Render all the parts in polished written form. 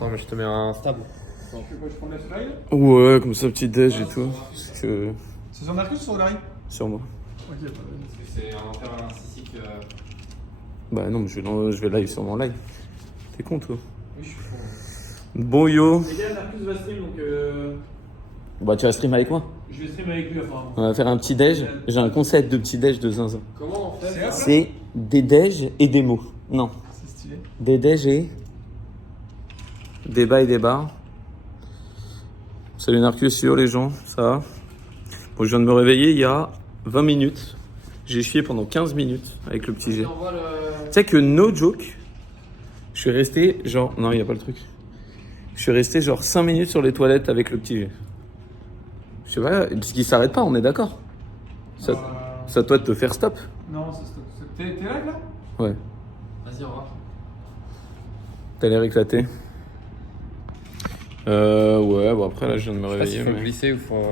Attends, mais je te mets un stable. Tu veux quoi, je prends la slide? Ouais, comme ça, petit déj et tout. Parce que. C'est sur Narcus ou sur Larry? Sur moi. Ok, Parce que c'est un intérêt narcissique. Bah non, mais je vais live sur mon live. T'es con, toi? Oui, je suis con. Bon yo. Les gars, Narcus va stream donc. Bah, tu vas stream avec moi? Je vais stream avec lui apparemment. On va faire un petit déj. J'ai un concept de petit déj de zinzin. Comment on fait ça? C'est des déj et des mots. Non. C'est stylé. Des déj et. Débat et débat. Salut Narcus, yo les gens, ça va? Bon, je viens de me réveiller il y a 20 minutes. J'ai chié pendant 15 minutes avec le petit jet. Tu sais que no joke, je suis resté genre. Non, il n'y a pas le truc. Je suis resté genre 5 minutes sur les toilettes avec le petit jet. Je sais pas, parce qu'il s'arrête pas, on est d'accord. Ça à toi de te faire stop. Non, c'est stop. T'es live là? Ouais, Vas-y, au revoir. t'as l'air éclaté. Ouais, bon après là je viens de me Je sais pas réveiller. s'il faut Mais... glisser ou faut.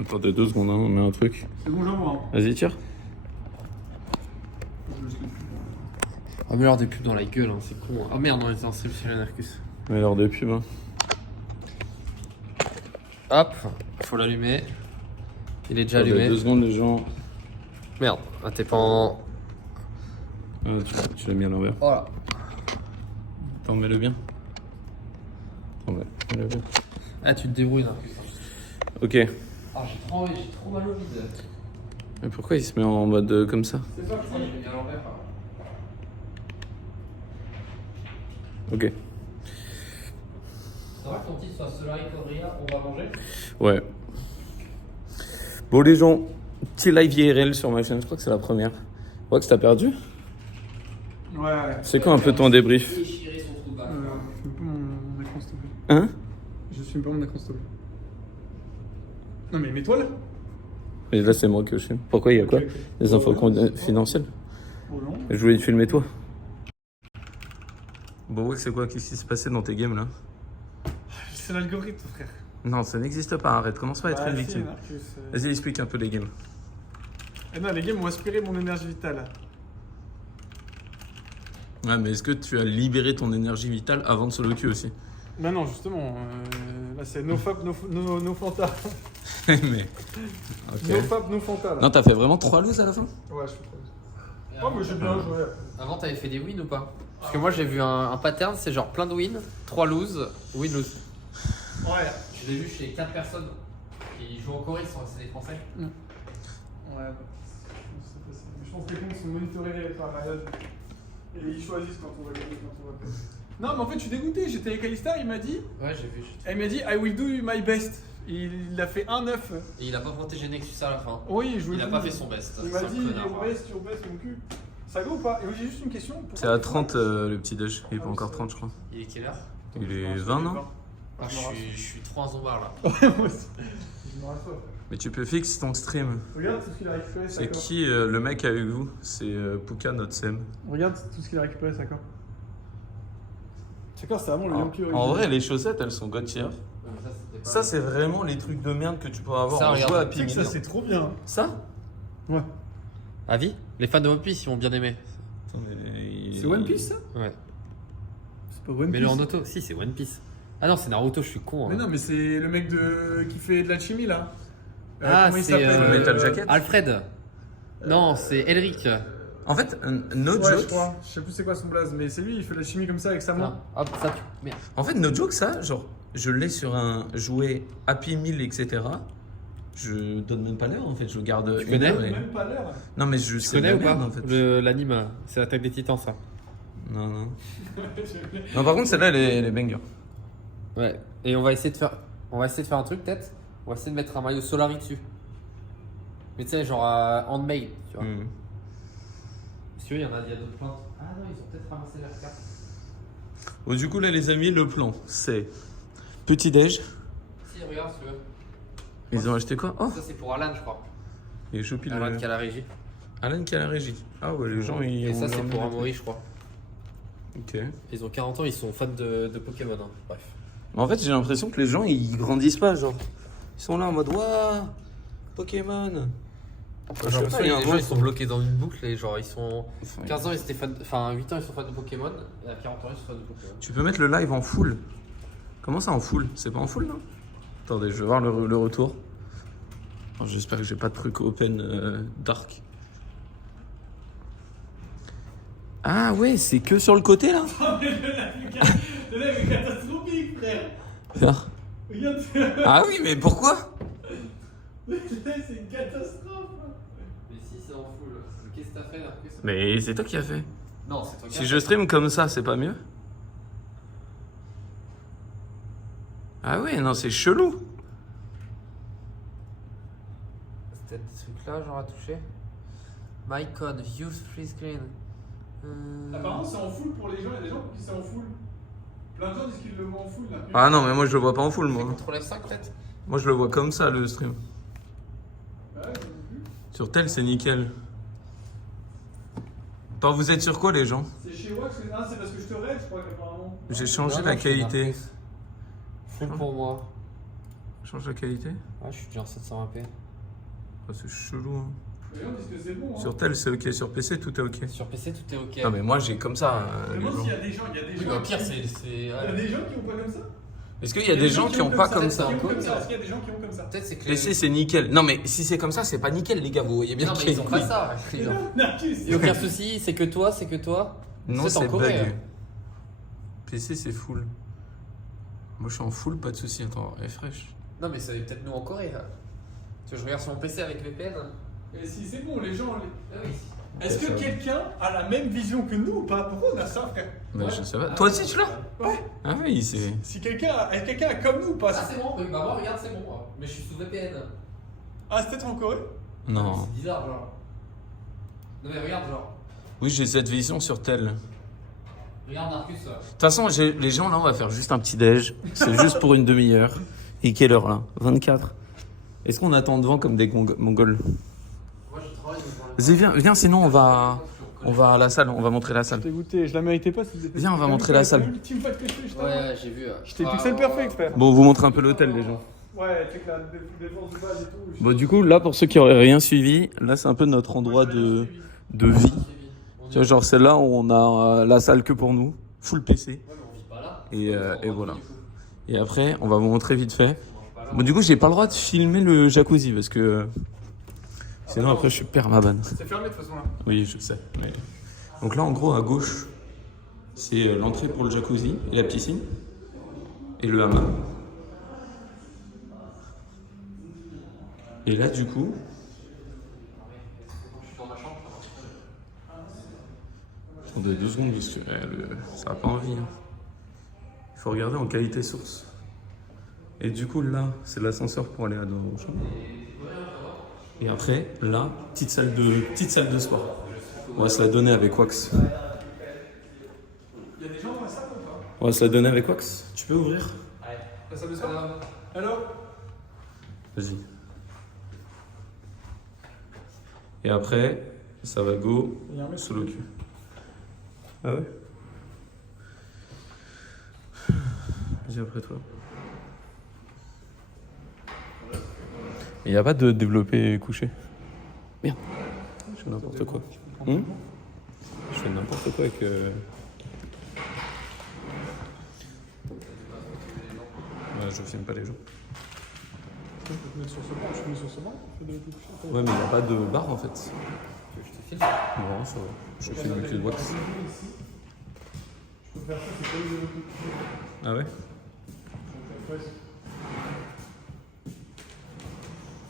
Attendez 2 secondes, hein, on met un truc. C'est bon, j'envoie. Hein. Vas-y, tire. Ah, mais alors des pubs dans la gueule, hein, c'est con. Ah merde, on était en stream sur la Narcus. Mais l'heure de pub, hein. Hop, faut l'allumer. Il est déjà Attendez, allumé. 2 secondes, les gens. Merde, ah, t'es pas en. Ah, tu l'as mis à l'envers. Voilà. Attends, mets-le bien. Attends, mets-le bien. Ah, tu te débrouilles, Narcus. Ok. Ah, j'ai trop mal au vide. Mais pourquoi il se met en mode comme ça? C'est ça, je crois que j'ai mis à l'envers. Ok. C'est vrai que ton titre soit Solari Codria, on va manger? Ouais. Bon, les gens, petit live IRL sur ma chaîne, je crois que c'est la première. Wax, t'as perdu? Ouais. C'est quoi un peu ton débrief? Déchirer son trou de balle. Je fume pas mon écran s'il te plaît. Hein? Je fume pas mon écran s'il te plaît. Non mais mets-toi là. Et là, c'est moi que je filme. Pourquoi il y a quoi? Ok, ok. Des infos confidentielles? Oh non. Je voulais te filmer toi. Bon, Wax, c'est quoi? Qu'est-ce qui s'est passé dans tes games là? C'est l'algorithme frère. Non, ça n'existe pas, arrête, commence pas à être une victime. Narcus, Vas-y, explique un peu les games. non, les games m'ont aspiré mon énergie vitale. Ouais, mais est-ce que tu as libéré ton énergie vitale avant de solo queue aussi? Bah non, justement, là c'est nofap, no fanta. Mais. Ok. Nofap, no fanta là. Non, t'as fait vraiment 3 loses à la fin? Ouais, je fais trop. Oh, mais j'ai bien joué. Avant, t'avais fait des wins ou pas? Parce que moi, j'ai vu un pattern, c'est genre plein de wins, 3 lose, win lose. Ouais. Je l'ai vu chez 4 personnes qui jouent en Corée, c'est des Français. Ouais, je pense que les comptes sont monitorés par la malade. Et ils choisissent quand on va gagner, quand on va perdre. Non, mais en fait, je suis dégoûté. J'étais avec Alistar, il m'a dit. Ouais, j'ai vu. Il m'a dit, I will do my best. Il a fait 1-9. Et il a pas protégé Nexus à la fin. Oui, je Il a pas fait son best. Il m'a dit, your best, mon cul. Ça go ou pas? Et moi, j'ai juste une question. C'est à 30 le petit déj, il est pas encore 30, je crois. Il est quelle heure? Il est 20, non? Ah, je suis trop un zombard là. Ouais, moi aussi. Je me rassure. Mais tu peux fixer ton stream. Regarde tout ce qu'il a récupéré, C'est Sakor. qui le mec avec vous? C'est Puka, notre SEM. Regarde tout ce qu'il a récupéré, Sakor. Sakor, c'est vraiment le Yankee En vrai, les chaussettes, elles sont god tier. Ça, c'est vraiment les trucs de merde que tu pourras avoir Ça, en regarde. jouant à Tu sais que Happy ça, Meal. c'est trop bien. Ça? Ouais. Avis? Les fans de One Piece, ils vont bien aimer. Attends, mais C'est One Piece, ça? Ouais. C'est pas One Piece. Mais le en auto, si, c'est One Piece. Ah non, c'est Naruto, je suis con. Mais hein. non, mais c'est le mec qui fait de la chimie là. Ah, comment il c'est, s'appelle Metal Jacket. Alfred. Non, c'est Elric. En fait, no Ouais, je joke. crois. Je sais plus c'est quoi son blaze, mais c'est lui, il fait de la chimie comme ça avec sa main. Hop, ça tu. Merde. En fait, no joke, ça, genre, je l'ai sur un jouet Happy Meal, etc. Je donne même pas l'heure en fait, je garde. Tu une connais heure et- Même pas l'air. Non, mais je Tu sais connais la ou pas merde, en fait. l'anime? C'est l'attaque des titans, ça. Non, non. Non, par contre, celle-là, elle est banger. Ouais. Et on va essayer de faire un truc peut-être. On va essayer de mettre un maillot Solari dessus. Mais tu sais, genre handmade, tu vois. Hmm. Parce qu'il y a d'autres plantes. Ah non, ils ont peut-être ramassé leur carte. Bon, du coup, là, les amis, le plan, c'est petit déj. Si, regarde, si tu veux. Ils ont acheté quoi? Oh, Ça, c'est pour Alan, je crois. il est choupi Alan le. qui a la régie. Alan qui a la régie. Ah ouais, les gens, ils Et ont ça, c'est leur pour nom. Amaury, je crois. Ok. Ils ont 40 ans, ils sont fans de Pokémon. Hein. Bref. En fait, j'ai l'impression que les gens, ils grandissent pas, genre. Ils sont là en mode, waouh, Pokémon. J'ai l'impression que il y a un les gens monde ils sont bloqués dans une boucle et genre ils sont. Enfin, 15 ans ils étaient fans. Enfin 8 ans ils sont fans de Pokémon et à 40 ans ils sont fans de Pokémon. Tu peux mettre le live en full. Comment ça en full? C'est pas en full, non? Attendez, je vais voir le retour. Bon, j'espère que j'ai pas de truc open dark. Ah ouais, c'est que sur le côté là? Le live est catastrophique, frère. Regarde. Regarde, Ah oui, mais pourquoi? le live c'est une catastrophe. Mais si c'est en full, qu'est-ce que t'as fait là? Mais c'est toi qui as fait. Non, c'est toi qui Si je stream comme ça, c'est pas mieux? Ah ouais, non, c'est chelou. C'est peut-être des trucs là, genre à toucher. My code, view free screen. Apparemment, c'est en full pour les gens. Il y a des gens pour qui c'est en full. Plein de gens disent qu'ils le voient en full. Là. Ah non, mais moi je le vois pas en full, moi. Contrôle F5 peut-être. Moi je le vois comme ça, le stream. Ouais, j'en ai vu. Sur tel, c'est nickel. Attends, vous êtes sur quoi, les gens? C'est chez Wax. Ah, c'est parce que je te raid, je crois qu'apparemment. J'ai changé la qualité. Full pour moi. Change la qualité? Ouais, je suis déjà en 720p. Oh, c'est chelou. Hein. Les gens disent que c'est bon. Hein. Sur tel, c'est ok. Sur PC, tout est ok. Sur PC tout est ok. Non, mais moi j'ai comme ça. Je me les demande gens. s'il y a des gens. Il y a des Oui, gens. mais au pire, qui- c'est. Il y a des gens qui ont pas comme ça. Est-ce qu'il y a des gens qui ont pas comme ça? Qui ont comme ça. Est-ce qu'il y a des gens qui ont comme ça? Peut-être c'est que. PC, c'est nickel. Non, mais si c'est comme ça, c'est pas nickel, les gars. Vous voyez bien Non, qu'il mais y a ils ont une pas couille. ça, les gens. Narcus. Et aucun souci, c'est que toi, c'est que toi. Non, C'est en c'est Corée, bug. hein. PC, c'est full. Moi, je suis en full, pas de soucis. Attends, refresh. Non, mais ça va peut-être nous en Corée là. Tu veux que je regarde sur mon PC avec VPN? Et si c'est bon, les gens. Ah oui. Est-ce que Ça va. quelqu'un a la même vision que nous ou pas? Pourquoi on a ça, frère? Bah, je sais pas. Toi aussi, tu l'as? Ouais. Ah oui, c'est. Si quelqu'un a comme nous ou pas? Ah, c'est bon, bah moi, regarde, c'est bon. Moi. Mais je suis sous VPN. Ah, c'est peut-être en Corée? Non. C'est bizarre, genre. Non, mais regarde, genre. Oui, j'ai cette vision sur tel. Regarde Marcus. De toute façon, les gens là, on va faire juste un petit déj. C'est juste pour une demi-heure. Et quelle heure là? 24. Est-ce qu'on attend devant comme des mongols? Moi, je travaille. Vas-y, viens, sinon on va à la salle, on va montrer la salle. T'es goûté, je la méritais pas. Viens, on va montrer la salle. Team fight que je fais, je t'en- Ouais, j'ai vu. J'étais pixel perfect, frère. Bon, vous montrez un peu l'hôtel, les gens. Ouais, tu sais que la défense de base et tout. Bon, du coup, là, pour ceux qui auraient rien suivi, là, c'est un peu notre endroit de vie. Tu vois, genre, c'est là où on a la salle que pour nous, full PC. Ouais, mais on vit pas là. Et voilà. Et après, on va vous montrer vite fait. Bon, du coup, j'ai pas le droit de filmer le jacuzzi parce que sinon, après, je perds ma banne. C'est fermé de toute façon là. Oui, je sais. Ouais. Donc là, en gros, à gauche, c'est l'entrée pour le jacuzzi et la piscine et le hammam. Et là, du coup, attendez 2 secondes parce que ça n'a pas envie. Hein. Il faut regarder en qualité source. Et du coup, là, c'est l'ascenseur pour aller à nos chambres. Et après, là, petite salle de sport. On va se la donner avec Wax. Il y a des gens dans la salle ou pas? On va se la donner avec Wax. Tu peux ouvrir? La salle de sport? Alors? Vas-y. Et après, ça va go Il y a un mec sous le cul. Ah ouais? Vas-y, après toi. Il n'y a pas de développé couché. Merde. Je fais n'importe quoi. Je fais n'importe quoi avec... Ouais, je filme pas les gens. Je peux te mettre sur ce banc, je te mets sur ce banc. Je fais des coups. Ouais, mais il n'y a pas de barre en fait. Je te filme. Non, ça va. Je filme que le Wax. Je peux faire ça, c'est pas les coups. Ah ouais?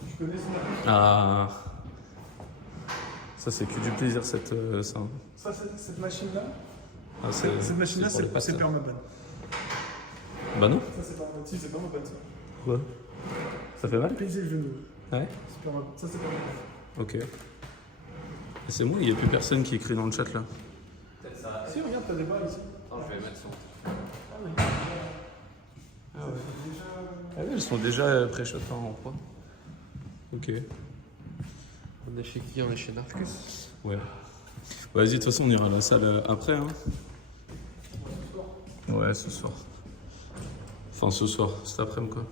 Je connais ce matin. Ah. Ça, c'est que du plaisir, ça. Ça, cette machine-là, Ah, cette machine-là, pour les c'est pasteurs. permaban. Bah non. Ça, c'est permaban. Si, c'est permaban, ça. Pourquoi? Ça fait mal? Baiser le genou. Ouais. C'est permaban. Ça, c'est permaban. Ok. Et c'est moi, il n'y a plus personne qui écrit dans le chat là. Peut-être ça. Si, regarde, t'as des balles ici. Attends, je vais mettre sur. Ah ouais, elles sont déjà pré-shot en proie. Ok. On est chez qui? On est chez Narcus. Ouais. Vas-y, de toute façon, on ira à la salle après. Hein. Ouais, ce soir. Enfin, ce soir, cet après-midi quoi.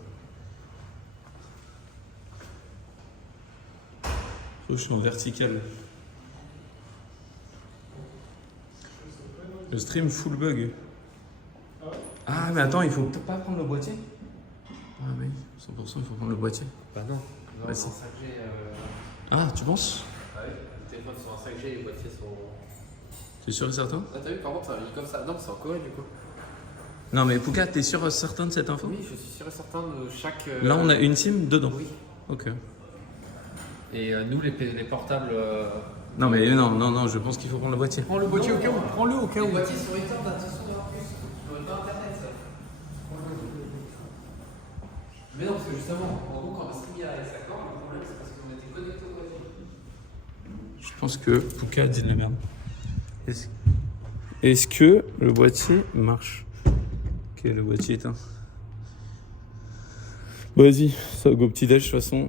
Je suis en vertical. Le stream full bug. Ah, mais attends, il faut peut-être pas prendre le boîtier. Ah, oui, 100%, il faut prendre le boîtier. Bah non. Bah, si. En 5G. Ah, tu penses? Ah oui, les téléphones sont en 5G, les boîtiers sont. T'es sûr et certain? Ah, t'as vu, par contre, ça lit comme ça. Non, c'est en Corée du coup. Non, mais Pouka, t'es sûr et certain de cette info? Oui, je suis sûr et certain de chaque. Là, on a une SIM dedans. Oui. Ok. Et nous, les portables. Non, mais non, je pense qu'il faut prendre le boîtier. Prends le boîtier au cas où. Prends-le au cas Les où. boîtiers sur Ethernet, attention d'avoir plus. J'aurais pas internet ça. Mais non, parce que justement, en gros, quand on a streamé avec sa corde, le problème c'est parce qu'on était connecté au boîtier. Je pense que Pouka dit de la merde. Est-ce que le boîtier marche? Ok, le boîtier est éteint. Bon, vas-y, ça va go petit-déj de toute façon.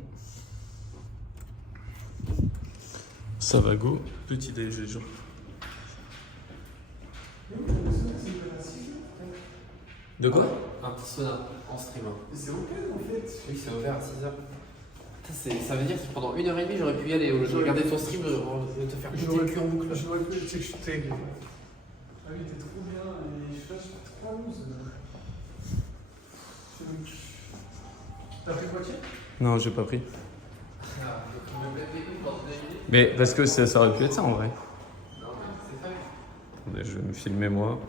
Ça va go petit-déj les gens. De quoi? Un petit sauna en stream. C'est ok en fait. Oui, c'est ouvert à 6h. Ça veut dire que pendant 1h30 j'aurais pu y aller au lieu de regarder ton stream et te faire péter le cul en boucle. J'aurais pu, tu sais que je suis tag. Ah oui, t'es trop bien et je fais 3-12. T'as pris le boîtier? Non, j'ai pas pris. Ah, donc me plaît une pendant 2 minutes. Mais parce que ça aurait pu être ça en vrai. Non, c'est pas vu. Attendez, je vais me filmer moi.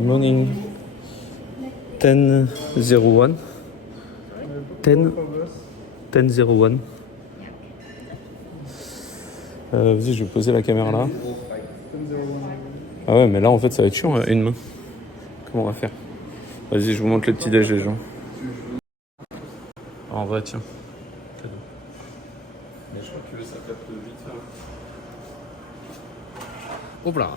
Morning. 10:01. 10:01. Vas-y, je vais poser la caméra là. Ah ouais, mais là en fait ça va être chiant à une main. Comment on va faire? Vas-y, je vous montre le petit déj les gens. En vrai, tiens. Cadeau. Mais je crois que ça capte vite fait. Hop là.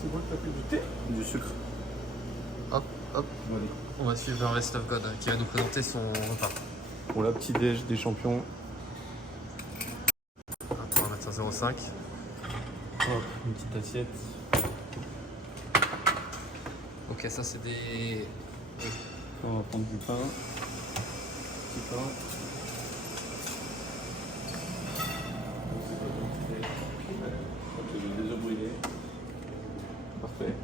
C'est quoi que t'as pris du thé? Du sucre. Hop, hop. On va suivre le Rest of God qui va nous présenter son repas. Pour la petit déj des champions. Attends, on va mettre un 0,5. Hop, une petite assiette. Ok, ça c'est des. On va prendre du pain. Petit pain. Ok, des œufs brouillés. Parfait.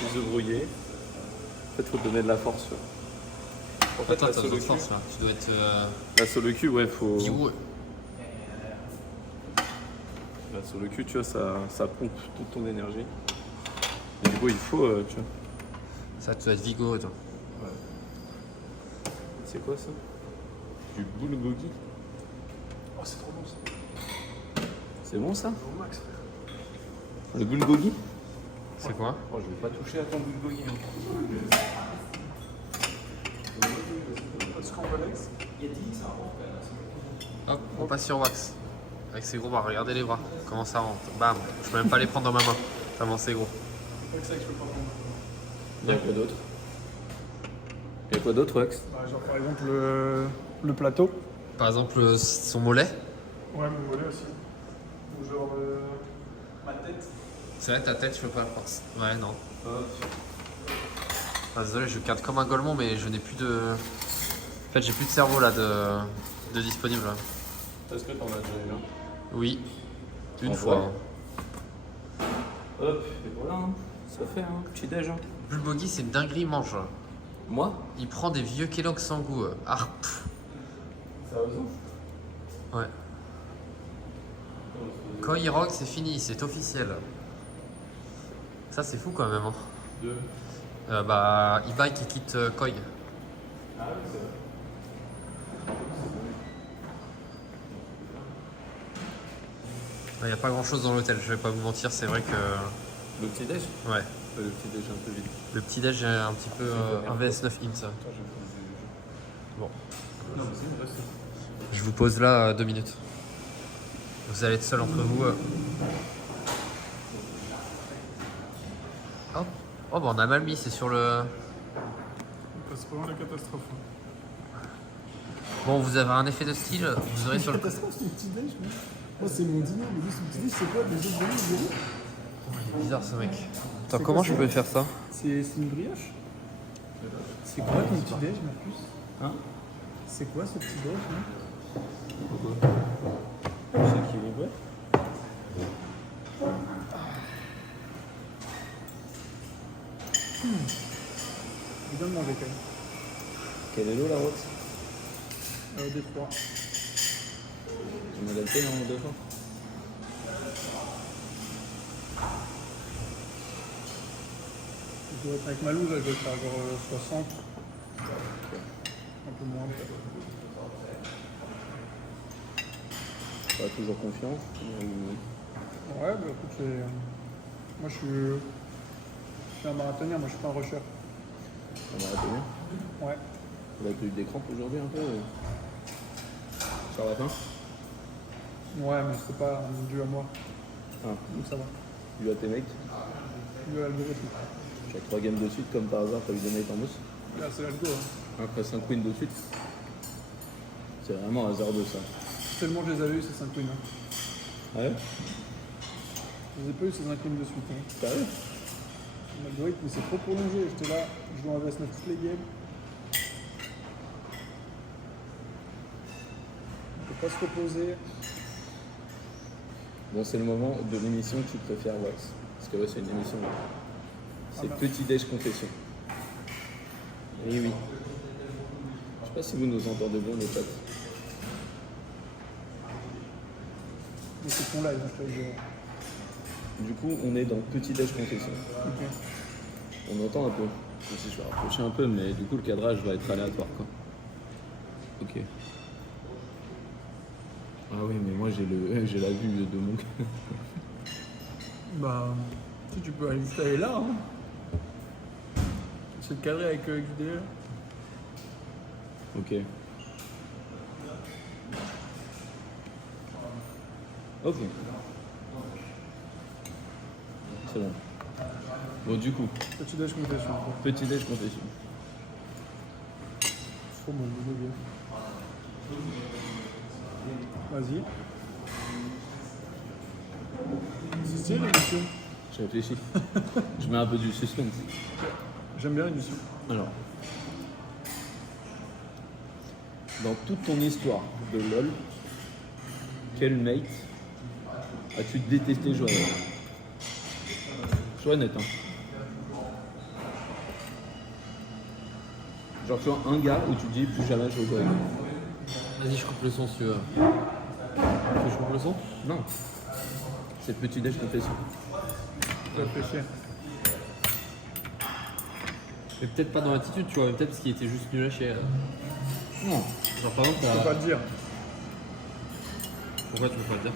Des œufs brouillés. En fait, faut donner de la force. En fait, Attends, la t'as solo besoin de force là. Tu dois être. La solo cul, ouais, faut. Vigoureux. Là, sur le cul, tu vois, ça pompe toute ton énergie. Et du coup, il faut, tu vois. Ça, tu dois être vigoureux toi. Ouais. C'est quoi ça? Du bulgogi. Oh, c'est trop bon ça. C'est bon ça? Au max, frère. Le bulgogi? C'est quoi? Oh, je vais pas toucher à ton bulgogi. Est-ce qu'on relaxe? Hop, on passe sur wax. Avec ses gros bras, regardez les bras. Comment ça rentre. Bam. Je peux même pas les prendre dans ma main. Tellement c'est gros. C'est ça que je peux pas prendre. Il y a quoi d'autre? Il y a quoi d'autre, Wax? Bah, genre par exemple le plateau. Par exemple, son mollet. Ouais, mon volet aussi. Ou genre ma tête. C'est vrai, ta tête, je peux pas la prendre. Ouais, non. Ah, désolé, je garde comme un golemon, mais je n'ai plus de. En fait, j'ai plus de cerveau là de disponible. Est-ce que t'en as déjà eu un? Oui. Une En fois. vrai? Hop, et voilà, hein. Ça fait un petit déj. Hein. Bulgogi, c'est une dinguerie, il mange. Moi? Il prend des vieux Kellogg's sans goût. Ah, pff. Sérieusement? Ouais. Quand il rock, c'est fini, c'est officiel. Ça, c'est fou quand même. Hein. Deux. Bah, e-bike qui quitte Koi. Ah oui, c'est vrai. Il n'y a pas grand chose dans l'hôtel, je vais pas vous mentir, c'est vrai que. Le petit déj? Ouais. Le petit déj un peu vide. Le petit déj est un petit peu un VS9 IMSA. Bon. Non, mais c'est une vraie soupe. Je vous pose là 2 minutes. Vous allez être seul entre vous. Hop. Oh bah on a mal mis, c'est sur le. C'est vraiment la catastrophe. Bon, vous avez un effet de style, vous aurez sur le. Catastrophe, c'est une petite déj, mais. Moi, c'est mon dîner, mais lui, son petit déj, c'est quoi? Les autres dîners, ils ont- Il est bizarre ce mec. C'est Attends, comment quoi, je peux faire ça? C'est une brioche? C'est quoi ton petit déj, Marcus? Hein? C'est quoi ce petit déj, là? Pourquoi? C'est qui est vrai? Il vient de manger quand même. Quelle est l'eau la route? Détroit. On a gâté en 2 fois. Je dois être avec Malou, là, je dois faire genre 60. Un peu moins. Pas toujours confiant. Ouais, bah écoute, moi je suis un marathonien, moi je suis pas un rusher. On va tenir. Ouais. Là, tu as eu des crampes aujourd'hui un peu sur la fin? Ouais, mais c'est pas dû à moi, Ah, donc ça va. dû à tes mates. Dû à l'algorithme. Sur 3 games de suite, comme par hasard, t'as eu des mates en mousse. Là, c'est l'algo. Hein. Après 5 wins de suite. C'est vraiment hasardeux ça. Tellement je les avais eu ces 5 wins. Hein. Ah ouais? Je les ai pas eu ces 5 wins de suite. Hein. Sérieux? L'algorithme, mais c'est trop prolongé. J'étais là, je dois investir toutes les games. On peut pas se reposer. Bon, c'est le moment de l'émission que tu préfères, Wax. Parce que ouais, c'est une émission. C'est Ah, Petit Déj Confession. Et oui. Je sais pas si vous nous entendez bien, le chat. Mais c'est ton live, hein, je te le dis. Du coup, on est dans Petit Déj Confession. Ok. On entend un peu. Si je vais rapprocher un peu, mais du coup, le cadrage va être aléatoire, quoi. Ok. Ah oui, mais moi, j'ai la vue de mon... Bah, si tu peux aller juste aller là. Hein. C'est de cadrer avec du délai. Ok. Ok. C'est bon. Bon, du coup, Petit déj confession. Quoi. Petit Déj Confession. Faut mon bébé. Vas-y. C'est l'émission. Je réfléchis. Je mets un peu du suspense. J'aime bien l'émission. Alors, dans toute ton histoire de LoL, quel mate as-tu détesté jouer avec? Sois honnête, hein. Genre, tu vois, un gars où tu te dis plus jamais je jouer avec. Vas-y, je coupe le son si tu veux. Tu veux que je coupe le son? Non. C'est Petit Déj Confession. Je réfléchir. Mais peut-être pas dans l'attitude, tu vois, mais peut-être parce qu'il était juste nul à chier. Non. Genre par exemple, Je peux pas le dire. Pourquoi tu peux pas le dire?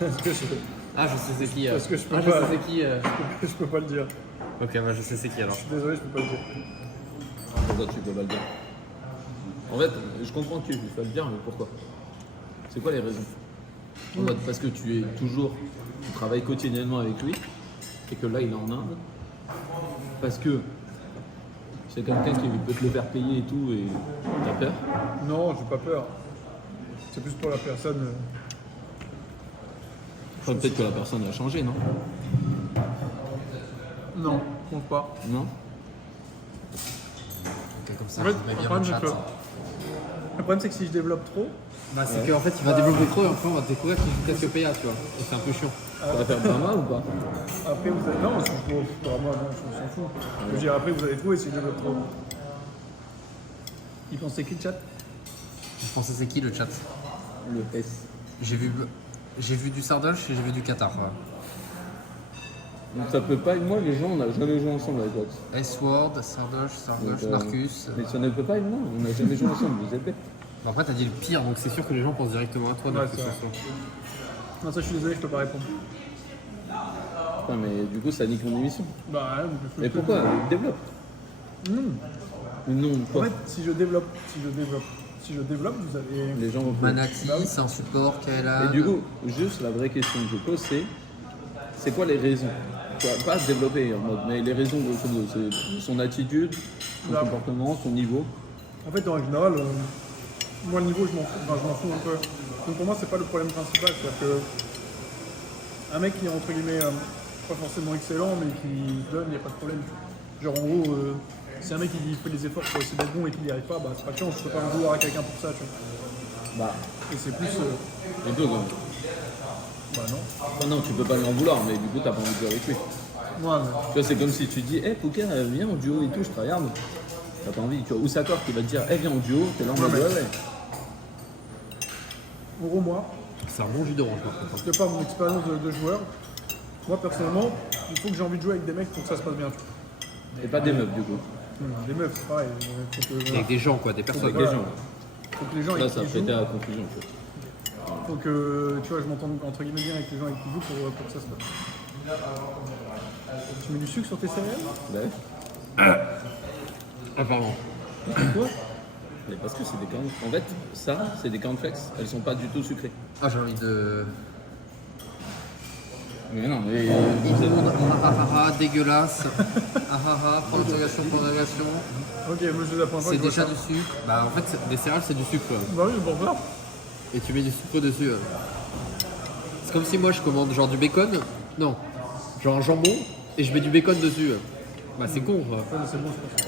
Parce que je, Ah, je sais c'est qui. Parce que je peux ah, pas. je sais c'est qui. je peux pas le dire. Ok, bah je sais c'est qui Je alors. suis désolé, je peux pas le dire. Pourquoi tu peux pas le dire? En fait, je comprends que tu peux le dire, mais pourquoi? C'est quoi les raisons? En mode parce que tu travailles quotidiennement avec lui, et que là il est en Inde. Parce que c'est quelqu'un qui peut te le faire payer et tout, et t'as peur. Non, j'ai pas peur. C'est plus pour la personne. Enfin, peut-être que la personne a changé, non? Non, je pense pas. Non? Ok, comme ça, En fait, je mets le bien problème, le c'est chat. que- le problème, c'est que si je développe trop, Bah, c'est qu'en fait, il va développer trop et après, on va découvrir qu'il joue Cassiopeia, tu vois. Et c'est un peu chiant. Ça va faire drama ou pas? après vous allez. Non, on s'en fout. Pour moi, non, on s'en fout. Je veux dire, après vous allez trouver si je développe trop. Il pensait qui le chat? Je pensais c'est qui le chat? Le S. J'ai vu du Sardoche et j'ai vu du Qatar. Ouais. Donc ça peut pas être moi, les gens, on n'a jamais joué ensemble avec Wax. S-Word, Sardoche, Donc, Narcus. Mais ça ne peut pas être moi, on n'a jamais joué ensemble, vous êtes bêtes. Bon, après, t'as dit le pire, donc c'est sûr que les gens pensent directement à toi. Ouais, Narcus, c'est vrai. de toute façon. Non, ça, je suis désolé, je peux pas répondre. Putain, mais du coup, ça nique mon émission. Bah, ouais, Mais pourquoi? Développe. Non. Non, En quoi? fait, si je développe, vous allez. Les gens vont... Manati, Bah oui. c'est un support, Kaela. Et du coup, juste la vraie question que je pose, c'est quoi les raisons? Tu vois, pas développer en mode, mais les raisons, grosso modo, c'est son attitude, son Là. comportement, son niveau. En fait, en général, moi le niveau je m'en fous un peu. Donc pour moi c'est pas le problème principal, c'est-à-dire que un mec qui est entre guillemets pas forcément excellent mais qui donne, il n'y a pas de problème. Genre en gros, si un mec il fait des efforts pour essayer d'être bon et qu'il n'y arrive pas, bah c'est pas de chance, je peux pas en vouloir à quelqu'un pour ça, tu vois. Bah, Et c'est plus. un peu comme. Bah non. Enfin, non, tu peux pas lui en vouloir, mais du coup, t'as pas envie de jouer avec lui. Ouais, mais. Tu vois, c'est comme si tu dis, hé, Poker, viens en duo et tout, je te regarde. T'as pas envie, tu vois. Ou Sakor qui va te dire, hé, viens en duo, t'es là en mode, mais- ouais. En gros, moi, C'est un bon jus d'orange par contre. de par mon expérience de joueur, moi personnellement, il faut que j'ai envie de jouer avec des mecs pour que ça se passe bien. Tu vois. Et pas des meufs, du coup. Les meufs, c'est pareil. Faut que, voilà. Avec des gens quoi, des personnes. Avec Voilà. des gens. Faut que les gens Là, avec ça a qui prêté jouent, à la confusion, en fait. faut que tu vois, je m'entende entre guillemets bien avec les gens avec qui jouent pour que ça se passe. Tu mets du sucre sur tes céréales? Ouais. Apparemment. Quoi? Mais parce que c'est des corn... En fait, ça, c'est des cornflakes. Elles sont pas du tout sucrées. Ah j'ai envie de. Mais non, mais. Immonde, dégueulasse. Prolongation. Ok, moi je la première fois C'est que je vois déjà ça. du sucre. Bah en fait des céréales c'est du sucre. Bah oui, bon ça. Et tu mets du sucre dessus. C'est comme si moi je commande genre du bacon. Non. Genre un jambon et je mets du bacon dessus. Bah c'est con quoi. Ouais, mais c'est bon, je pense.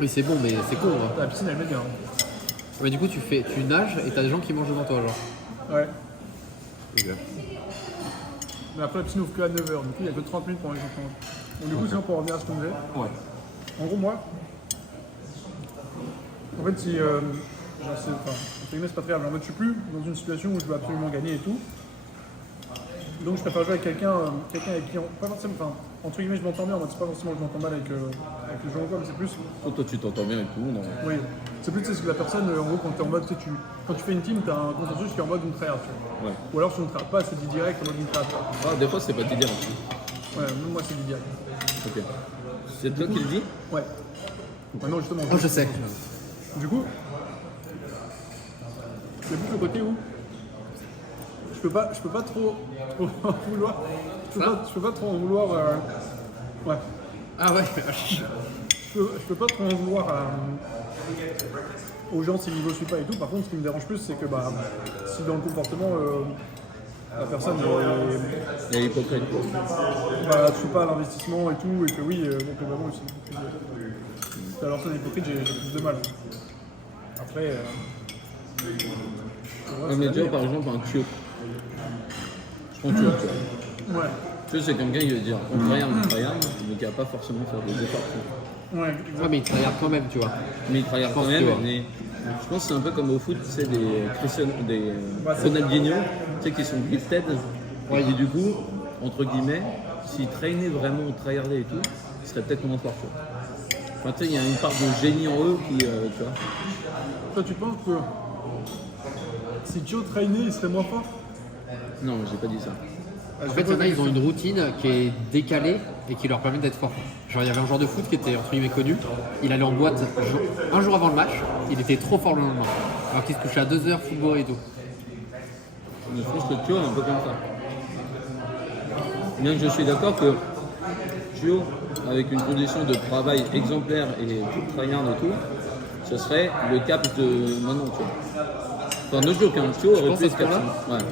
Oui c'est bon mais c'est con. Hein. La piscine elle met bien. Mais du coup tu nages et t'as des gens qui mangent devant toi genre. Ouais. Mais après la piscine ouvre que à 9h, du coup il y a que 30 minutes pour les gens qui mangent. Donc du coup sinon pour revenir à ce qu'on disait. Ouais. En gros moi, en fait si, genre, entre guillemets c'est pas très grave, en fait je suis plus dans une situation où je dois absolument gagner et tout. Donc je préfère jouer avec quelqu'un avec qui pas forcément, enfin entre guillemets je m'entends bien, en mode c'est pas forcément que je m'entends mal avec les gens ou quoi, mais c'est plus, Toi, tu t'entends bien avec tout le monde. hein. oui, c'est plus tu sais, c'est que la personne en gros quand t'es en mode, tu sais, quand tu fais une team t'as un consensus qui est en mode une tryhard, tu vois. Ouais. Ou alors si on ne tryhard pas c'est dit direct en mode une tryhard. Ah, des fois, c'est pas t'aider en plus. Ouais, même moi c'est dit direct. Ok. C'est toi qui le dis? Ouais. Maintenant justement. Oh je sais. Du coup, c'est plus le côté où je peux pas trop en vouloir. Je peux pas trop en vouloir. Ouais. Ah ouais. Je peux pas trop en vouloir aux gens si le niveau suit pas et tout. Par contre, ce qui me dérange plus, c'est que bah, si dans le comportement, la personne Il y a hypocrite. bah, suit pas à l'investissement et tout, et que oui, donc vraiment, aussi. Si la personne est hypocrite, j'ai plus de mal. Après. Ouais, mais tu vois, par exemple, un Kyo. Je prends Kyo, tu vois. Ouais. Tu vois, c'est quelqu'un qui veut dire on tryhard, mais qui va pas forcément faire des efforts. tu vois. Ouais, Ouais mais il te regarde quand même tu vois. Mais il tryhard quand pense même. que- Mais je pense que c'est un peu comme au foot, tu sais, des Bah, c'est- Ronaldinho, tu sais, qui sont gifted. Et qui, du coup, entre guillemets, s'ils traînaient vraiment, tryhardaient et tout, ils seraient peut-être moins forts, tu vois. Enfin, tu sais, il y a une part de génie en eux qui, tu vois. Toi, tu penses que si Joe traînait, il serait moins fort? Non, j'ai pas dit ça. En fait, il y en a, ils ont une routine qui est décalée et qui leur permet d'être forts. Genre, il y avait un joueur de foot qui était entre guillemets connu. Il allait en boîte un jour avant le match. Il était trop fort le lendemain. Alors qu'il se couchait à 2h, football et tout. Mais je pense que Thio est un peu comme ça. Bien que je suis d'accord que Thio, avec une condition de travail exemplaire et tout tryhard et tout, ce serait le cap de maintenant, tu vois. Enfin, no joke, hein, Thio aurait penses pu à être ce cap. point-là Ouais.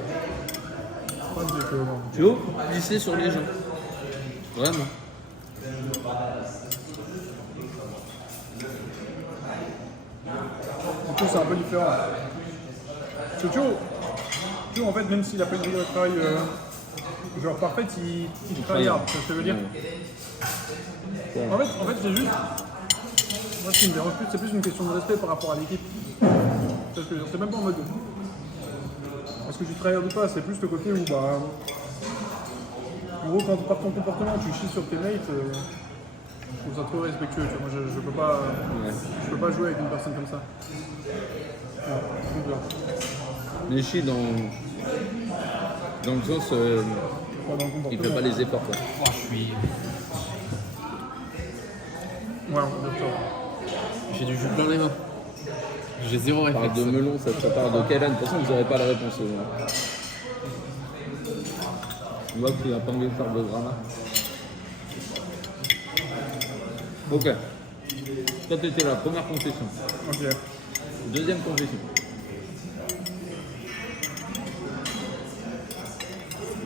Le problème, c'est que, Thio, glisser sur les gens. Vraiment. du coup, c'est un peu différent. Parce que Joe, en fait, même s'il a pas une grille de travail genre parfaite, il tryhard, tu vois ce que je veux dire? En fait, c'est juste. Moi, ce qui me dérange plus, c'est plus une question de respect par rapport à l'équipe. Parce que c'est même pas en mode. Est-ce que tu tryhard ou pas? C'est plus le côté où, bah. En gros, quand par ton comportement, tu chies sur tes mates, je trouve ça trop respectueux. Tu vois. Moi, je peux pas jouer avec une personne comme ça. Ouais, c'est dur. Mais chie dans le sens, Pas dans le comportement. il fait pas les efforts, quoi. Oh, je suis. Ouais, on peut dire ça. J'ai du jus plein les mains. J'ai zéro On parle réflexe. de melon, ça te parle de quelle âne? De toute façon, vous n'aurez pas la réponse. On voit qu'il n'a pas envie de faire de drama. Ok. Toi, tu étais la première confession. Ok. Deuxième confession.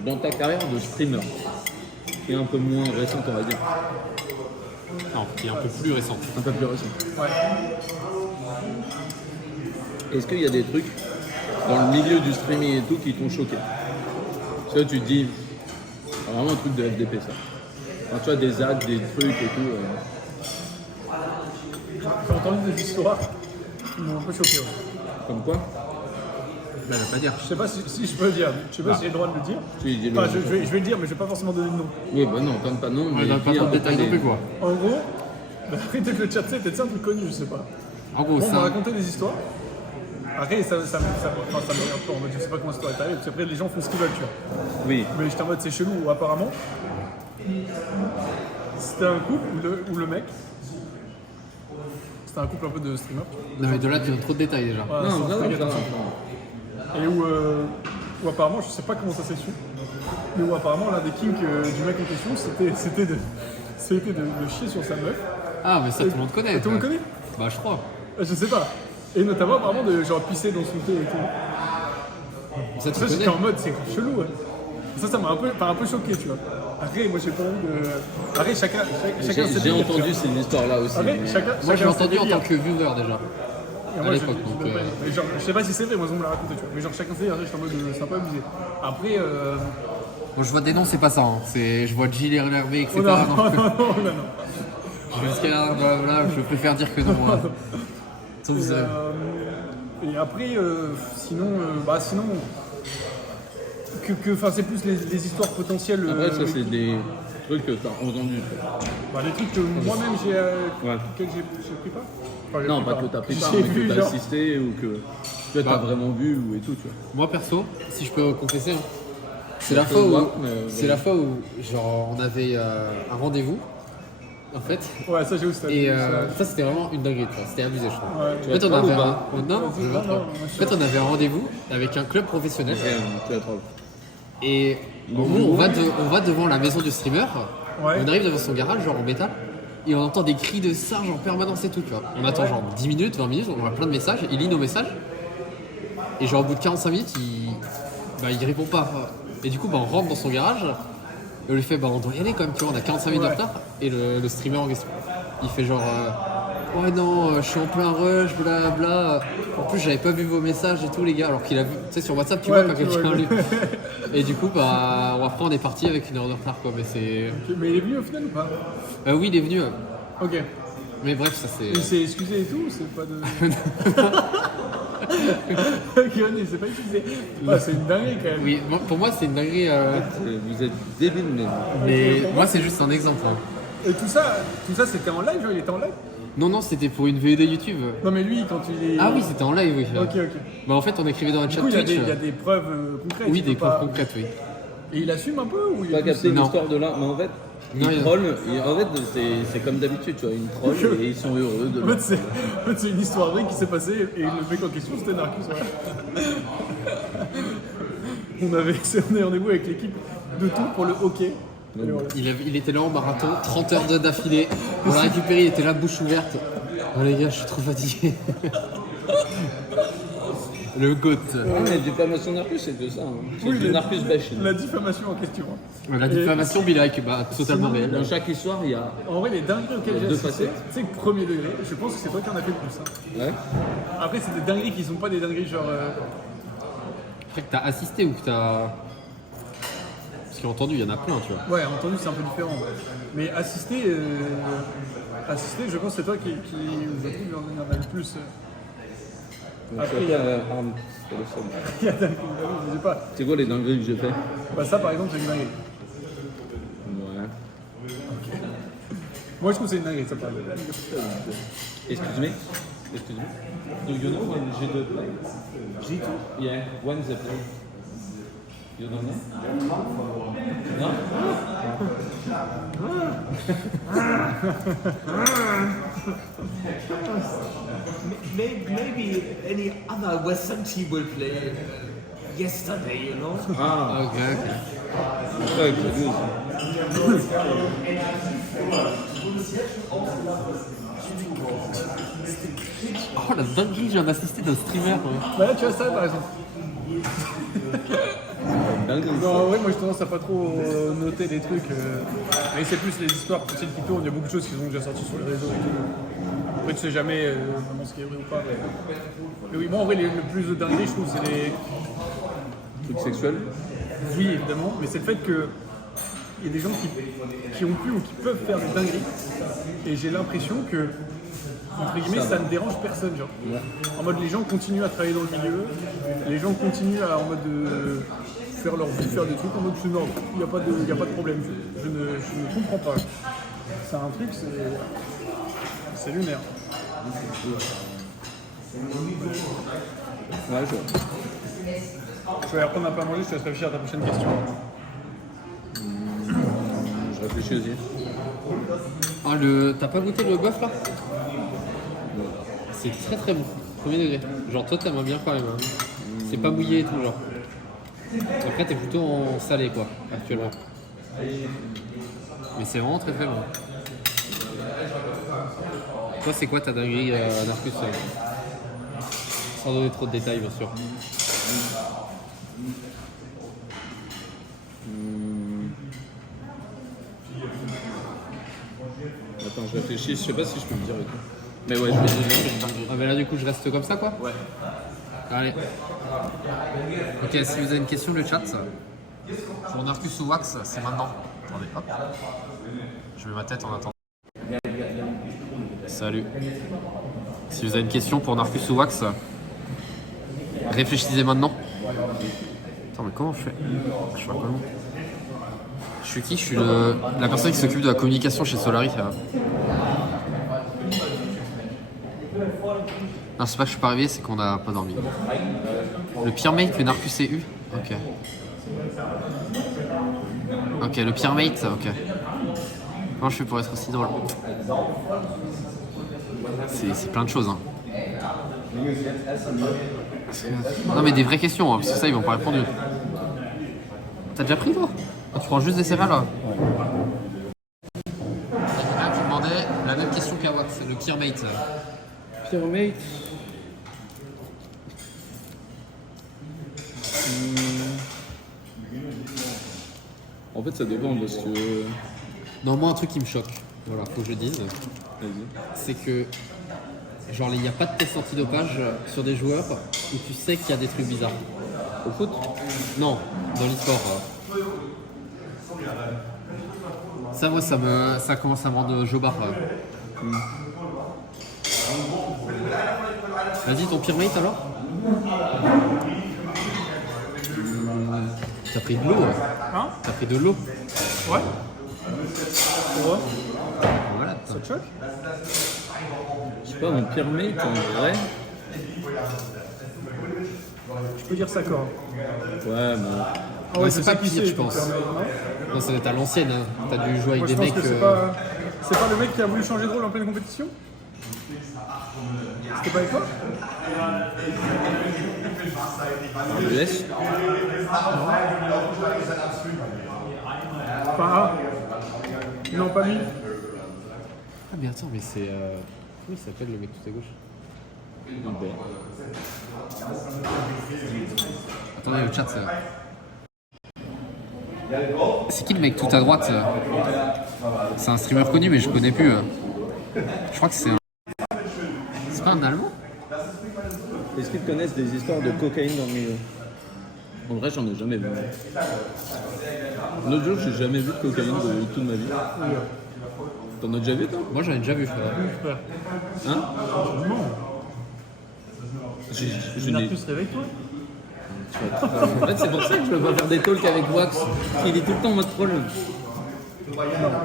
dans ta carrière de streamer, qui est un peu moins récente, on va dire. Non, qui est un peu plus récent. Un peu plus récente. Ouais. Est-ce qu'il y a des trucs dans le milieu du streaming et tout qui t'ont choqué? Tu vois, tu te dis, c'est vraiment un truc de FDP ça. Enfin, tu vois, des ads, des trucs et tout. J'ai entendu des histoires qui m'ont un peu choqué. Ouais. Comme quoi? Là, je vais pas dire. Je sais pas si je peux le dire. Je sais pas si j'ai le droit de le dire. Si, dis-le. Enfin, je vais le dire, mais je vais pas forcément donner de nom. Oui, bah non, donne pas nom. On mais donne pas dis trop un de peu détails les- non plus, quoi. En gros, après peut-être le chat, c'est peut-être ça un truc connu, je sais pas. En gros, Bon, on ça. m'a raconté des histoires. Après, ça me regarde pas en mode je sais pas comment l'histoire est arrivée, parce qu'après les gens font ce qu'ils veulent, tu vois. Oui. Mais j'étais en mode c'est chelou, apparemment. C'était un couple où le mec. C'était un couple un peu de streamers. Non, mais de là, tu donnes trop de détails déjà. Voilà, Non, sans ça va, faire ça va. attention. Et où apparemment, je sais pas comment ça s'est su, mais où apparemment l'un des kinks du mec en question, c'était de chier sur sa meuf. Ah, mais ça, tout le monde connaît. Tout le monde ouais. connaît? Bah, je crois. Je sais pas. Et notamment apparemment de genre pisser dans son thé et tout. Ça, tu Ça connais. j'étais en mode c'est grave chelou. Ouais. Ça m'a un peu choqué, tu vois. Après, moi j'ai pas envie de. Après, chacun ses J'ai délires, tu entendu vois. ces histoires-là aussi. Après, mais- chacun Moi, je ses l'ai entendu en délires. tant que viewer déjà. Et moi, à l'époque, je donc, sais pas, mais genre, je sais pas si c'est vrai, moi on me l'a raconté, tu vois. Mais genre chacun ses délires, j'étais en mode c'est un peu abusé. Après, Bon, je vois des noms, c'est pas ça. Hein. Je vois Gilles Hervé, etc. oh non, non. non, non, non, non. Je vais jusqu'à là, je préfère dire que non. Hein. Sauf Et, ça. et après, sinon, enfin, c'est plus les histoires potentielles. Après, ça, c'est des trucs que t'as entendu. Des trucs que moi-même j'ai. Ouais. Que j'ai pris pas. Enfin, j'ai Non, pris pas que t'as pris part, J'ai mais vu, que t'as genre. assisté ou que tu vois, t'as Bah. vraiment vu ou et tout, tu vois. Moi perso, si je peux confesser, hein, c'est Bah, la fois je où, vois, mais, c'est la fois où, genre, on avait un rendez-vous, en fait, Ouais, ça j'ai aussi. et ça c'était vraiment une dinguerie, tu vois, c'était abusé, je trouve. Ouais. Tu En fait, vas on troll avait ou pas non, Vas-y, je vais non, pas. non, En fait, on avait un rendez-vous avec un club professionnel, Tu vas troll. et Bon, nous, bon. on va devant la maison du streamer, Ouais. on arrive devant son garage, genre en métal, et on entend des cris de singe en permanence et tout, tu vois. On attend genre 10 minutes, 20 minutes, on voit plein de messages, il lit nos messages, et genre au bout de 45 minutes, il répond pas. Et du coup, on rentre dans son garage, et on lui fait, on doit y aller quand même, tu vois, on a 45 minutes de Ouais. retard, et le streamer en question, il fait genre, ouais non, je suis en plein rush, blabla. En plus, j'avais pas vu vos messages et tout, les gars, alors qu'il a vu, tu sais, sur WhatsApp, tu Ouais, vois quand tu quelqu'un vois. lu. Et du coup, après, on est parti avec une heure de retard, quoi, mais c'est. Mais il est venu au final ou pas? Oui, il est venu, Ok. mais bref, ça c'est. Il s'est excusé et tout, c'est pas de. Ok, il s'est pas excusé. Ah, c'est une dinguerie quand même. Oui, pour moi, c'est une dinguerie, Vous êtes débiles, mais moi, c'est juste un exemple. Hein. Et tout ça c'était en live, genre il était en live? Non, c'était pour une VOD YouTube. Non mais lui quand il est. Ah oui, c'était en live, oui. Ok. Bah, en fait, on écrivait dans le Du chat coup il y a Twitch. des preuves concrètes. Oui, il des peut pas- preuves concrètes, oui. Et il assume un peu ou il Pas est capté plus- Non. l'histoire de là, mais en fait, Non, il y ils a- trollent. En fait, c'est comme d'habitude, tu vois, ils trollent et ils sont heureux de En fait, c'est une histoire vraie qui s'est passée et le mec en question c'était Narcus. Ouais. on est rendez-vous avec l'équipe de tout pour le hockey. Et voilà. Il était là en marathon, 30 heures d'affilée. On l'a récupéré, il était là, bouche ouverte. Oh les gars, je suis trop fatigué. Le GOAT. Ah, mais diffamation Narcus, c'est que ça. Hein. C'est Oui, du Narcus bashing. la diffamation en question. Hein. La diffamation, be like, totalement Sinon, réelle. Dans chaque histoire, il y a. En vrai, les dingueries auxquelles j'ai Deux assisté, facettes. tu sais que premier degré, je pense que c'est toi qui en as fait le plus. Hein. Ouais. Après, c'est des dingueries qui sont pas des dingueries genre. Après que t'as assisté ou que t'as. Parce qu'il a entendu, il y en a plein, tu vois. Ouais, entendu, c'est un peu différent. Ouais. Mais assister, je pense que c'est toi qui je trouve, il en a le plus. Donc, Après, chacun il y a- a un- c'est le seul. Il y a dingueries, je sais pas. C'est quoi les dingueries que j'ai fait? Bah, ça, par exemple, c'est une dinguerie. Ouais. Moi, je trouve que c'est une dinguerie, ça parle. Excuse me. Do you know when G2 play? G2? Yeah, when they play? You don't know? No? Maybe any other Western team will play yesterday, you know? Ah, Ok, ok. ouais, j'ai vu ça. Oh la dinguerie, je viens d'assister d'un streamer. Bah, là, tu vois ça, par exemple. dinguerie. Non, en vrai, moi j'ai tendance à pas trop noter des trucs. Mais c'est plus les histoires possibles qui tournent. Il y a beaucoup de choses qui sont déjà sorties sur les réseaux et tout. Après, tu sais jamais vraiment ce qui est vrai ou pas. Mais oui, moi en vrai, le plus de dinguerie, je trouve, c'est les. Truc sexuel. Oui, évidemment, mais c'est le fait que. Il y a des gens qui ont pu ou qui peuvent faire des dingueries. Et j'ai l'impression que. Entre guillemets, ça ne dérange personne, genre. Ouais. En mode, les gens continuent à travailler dans le milieu, les gens continuent à, en mode, faire leur vie, faire des trucs en mode, c'est normal, il n'y a pas de problème, je ne comprends pas. C'est un truc, c'est lunaire. Ouais, je vois. Je vais reprendre un peu à manger, je te laisse réfléchir à ta prochaine question. Je réfléchis aussi. Ah, t'as pas goûté le bœuf là? C'est très très bon, premier degré. Genre toi t'aimes bien quand même. Hein. C'est pas mouillé et tout genre. Après t'es plutôt en salé quoi, actuellement. Mais c'est vraiment très très bon. Toi c'est quoi ta dinguerie Narcus sans donner trop de détails bien sûr. Attends, je réfléchis, je sais pas si je peux me dire et tout. Mais ouais, je vais dire. Ah mais là du coup je reste comme ça quoi? Ouais. Allez. Ok, si vous avez une question le chat, pour Narcus ou Wax, c'est maintenant. Attendez, hop. Je mets ma tête en attendant. Salut. Si vous avez une question pour Narcus ou Wax, réfléchissez maintenant. Attends mais comment je fais? Je suis pas loin. Je suis qui? Je suis la personne qui s'occupe de la communication chez Solari. Non, c'est pas que je suis pas réveillé, c'est qu'on a pas dormi. Le pire mate que Narcus ait eu? Ok. Ok, le pire mate, ok. Comment je fais pour être aussi drôle? C'est plein de choses. Hein. Non, mais des vraies questions, hein, parce que ça, ils vont pas répondre. T'as déjà pris, toi? Ah, tu prends juste des céréales, là? Quelqu'un qui demandait la même question qu'à Wax, le pire mate. Pire mate. En fait, ça dépend parce que. Non, moi, un truc qui me choque, voilà, faut que je dise, Vas-y. c'est que, genre, il n'y a pas de test antidopage sur des joueurs où tu sais qu'il y a des trucs bizarres. Au foot? Non, dans l'e-sport. Ça, moi, ça commence à me rendre jobard. Vas-y, ton pire mate alors? T'as pris de l'eau? Hein? T'as pris de l'eau? Ouais. Pourquoi? Voilà. Ça te choque? Je sais pas, mon pire mate en vrai. Je peux dire ça quand? Ouais, mais. Ah Ouais, je c'est sais pas qui pire, c'est, je pense. ton père, non? Non, ça doit être à l'ancienne. Hein. T'as dû jouer avec Moi, des je pense mecs. que c'est pas le mec qui a voulu changer de rôle en pleine compétition? C'était pas avec toi? Je laisse. Enfin, ah. Non, pas lui. Ah, mais attends, mais c'est. Comment il s'appelle le mec tout à gauche? Attendez, le chat, c'est qui le mec tout à droite? C'est un streamer connu, mais je connais plus. Je crois que c'est un. C'est pas un Allemand? Est-ce qu'ils connaissent des histoires de cocaïne dans le milieu? En vrai, j'en ai jamais vu. L'autre jour, j'ai jamais vu de cocaïne de toute ma vie. T'en as déjà vu, toi? Moi, j'en ai déjà vu. Hein? Je n'ai. Narcus, réveille-toi. En fait, c'est pour ça que je peux pas faire des talks avec Wax. Il est tout le temps en mode troll.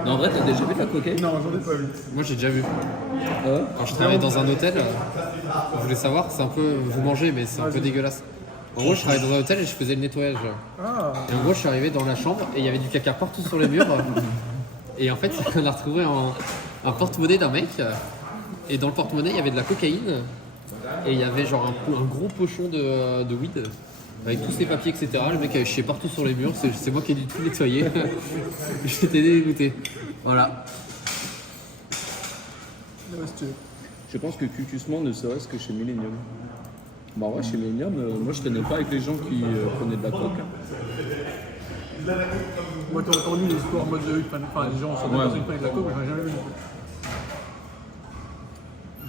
Non, en vrai, t'as déjà vu de la cocaïne? Non, j'en ai pas vu. Moi, j'ai déjà vu. Ah ouais? Quand je travaillais dans un hôtel, vous voulez savoir, c'est un peu. Vous mangez, mais c'est un peu dégueulasse. En gros, je travaillais dans un hôtel et je faisais le nettoyage. Ah, Et en gros, je suis arrivé dans la chambre et il y avait du caca partout sur les murs. Et en fait, on a retrouvé un porte-monnaie d'un mec. Et dans le porte-monnaie, il y avait de la cocaïne. Et il y avait genre un gros pochon de weed. Avec tous ces papiers, etc. Le mec avait chié partout sur les murs. C'est moi qui ai dû tout nettoyer. J'étais dégoûté. Voilà. ouais, si tu veux. Je pense que Cucusman ne serait-ce que chez Millennium. Bah ouais, chez Millennium, moi je traînais pas avec les gens qui prenaient de la coke. Moi, t'as entendu les histoires en mode de enfin, les gens sont des personnes qui prennent de la coke, mais j'en ai jamais vu.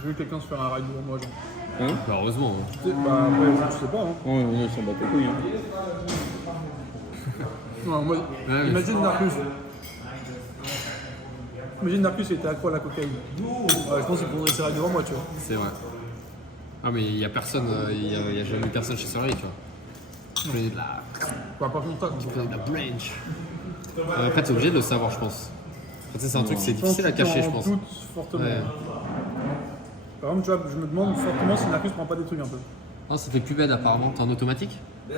J'ai vu quelqu'un se faire un ride devant moi, genre. Hein? Bah, heureusement. Hein. Tu sais, bah, après, je sais pas, hein. Ouais, on s'en bat les couilles. Hein. Non, en mode, Ouais, imagine Narcus. Imagine Narcus était accro à la cocaïne. Ouais, je pense qu'il prendrait ses rides devant moi, tu vois. C'est vrai. Ah, mais il y a personne, il y a jamais personne chez Surrey, tu vois. Je fais de la. Bah, par contre, ça, Je fais de la branch. Après, t'es obligé de le savoir, je pense. Tu sais, c'est un truc, c'est difficile à cacher, je pense. Doute fortement. Ouais. Par exemple, tu vois, je me demande fortement si Narcus prend pas des trucs un peu. Non, ça fait plus bête apparemment. T'es en automatique? Ah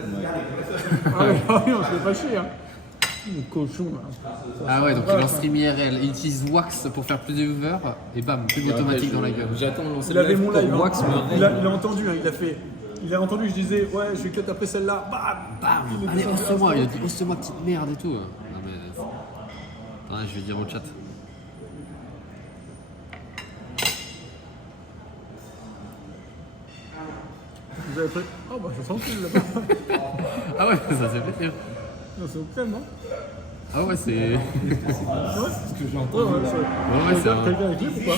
ouais, on se fait pas chier, hein. Le cochon, là. Ah ouais, donc il lance stream IRL, il utilise Wax pour faire plus de viewers, et bam, plus d'automatique dans la gueule. J'attends de lancer Il le avait live mon pour live, Wax hein. me Il a entendu, hein, il a entendu que je disais, ouais, je vais peut-être après celle-là, bam. Bam, allez, hoste-moi, il a dit hoste-moi petite merde et tout. Non mais. Attends, je vais dire au chat. Vous avez pris. Oh bah ça sent plus là-bas. Ah ouais, ça fait plaisir. Non, c'est au crème, non? Ah ouais, c'est. Ouais, c'est ce que j'ai entendu. Ouais, Ouais, c'est un. Quelqu'un avec clip ou pas?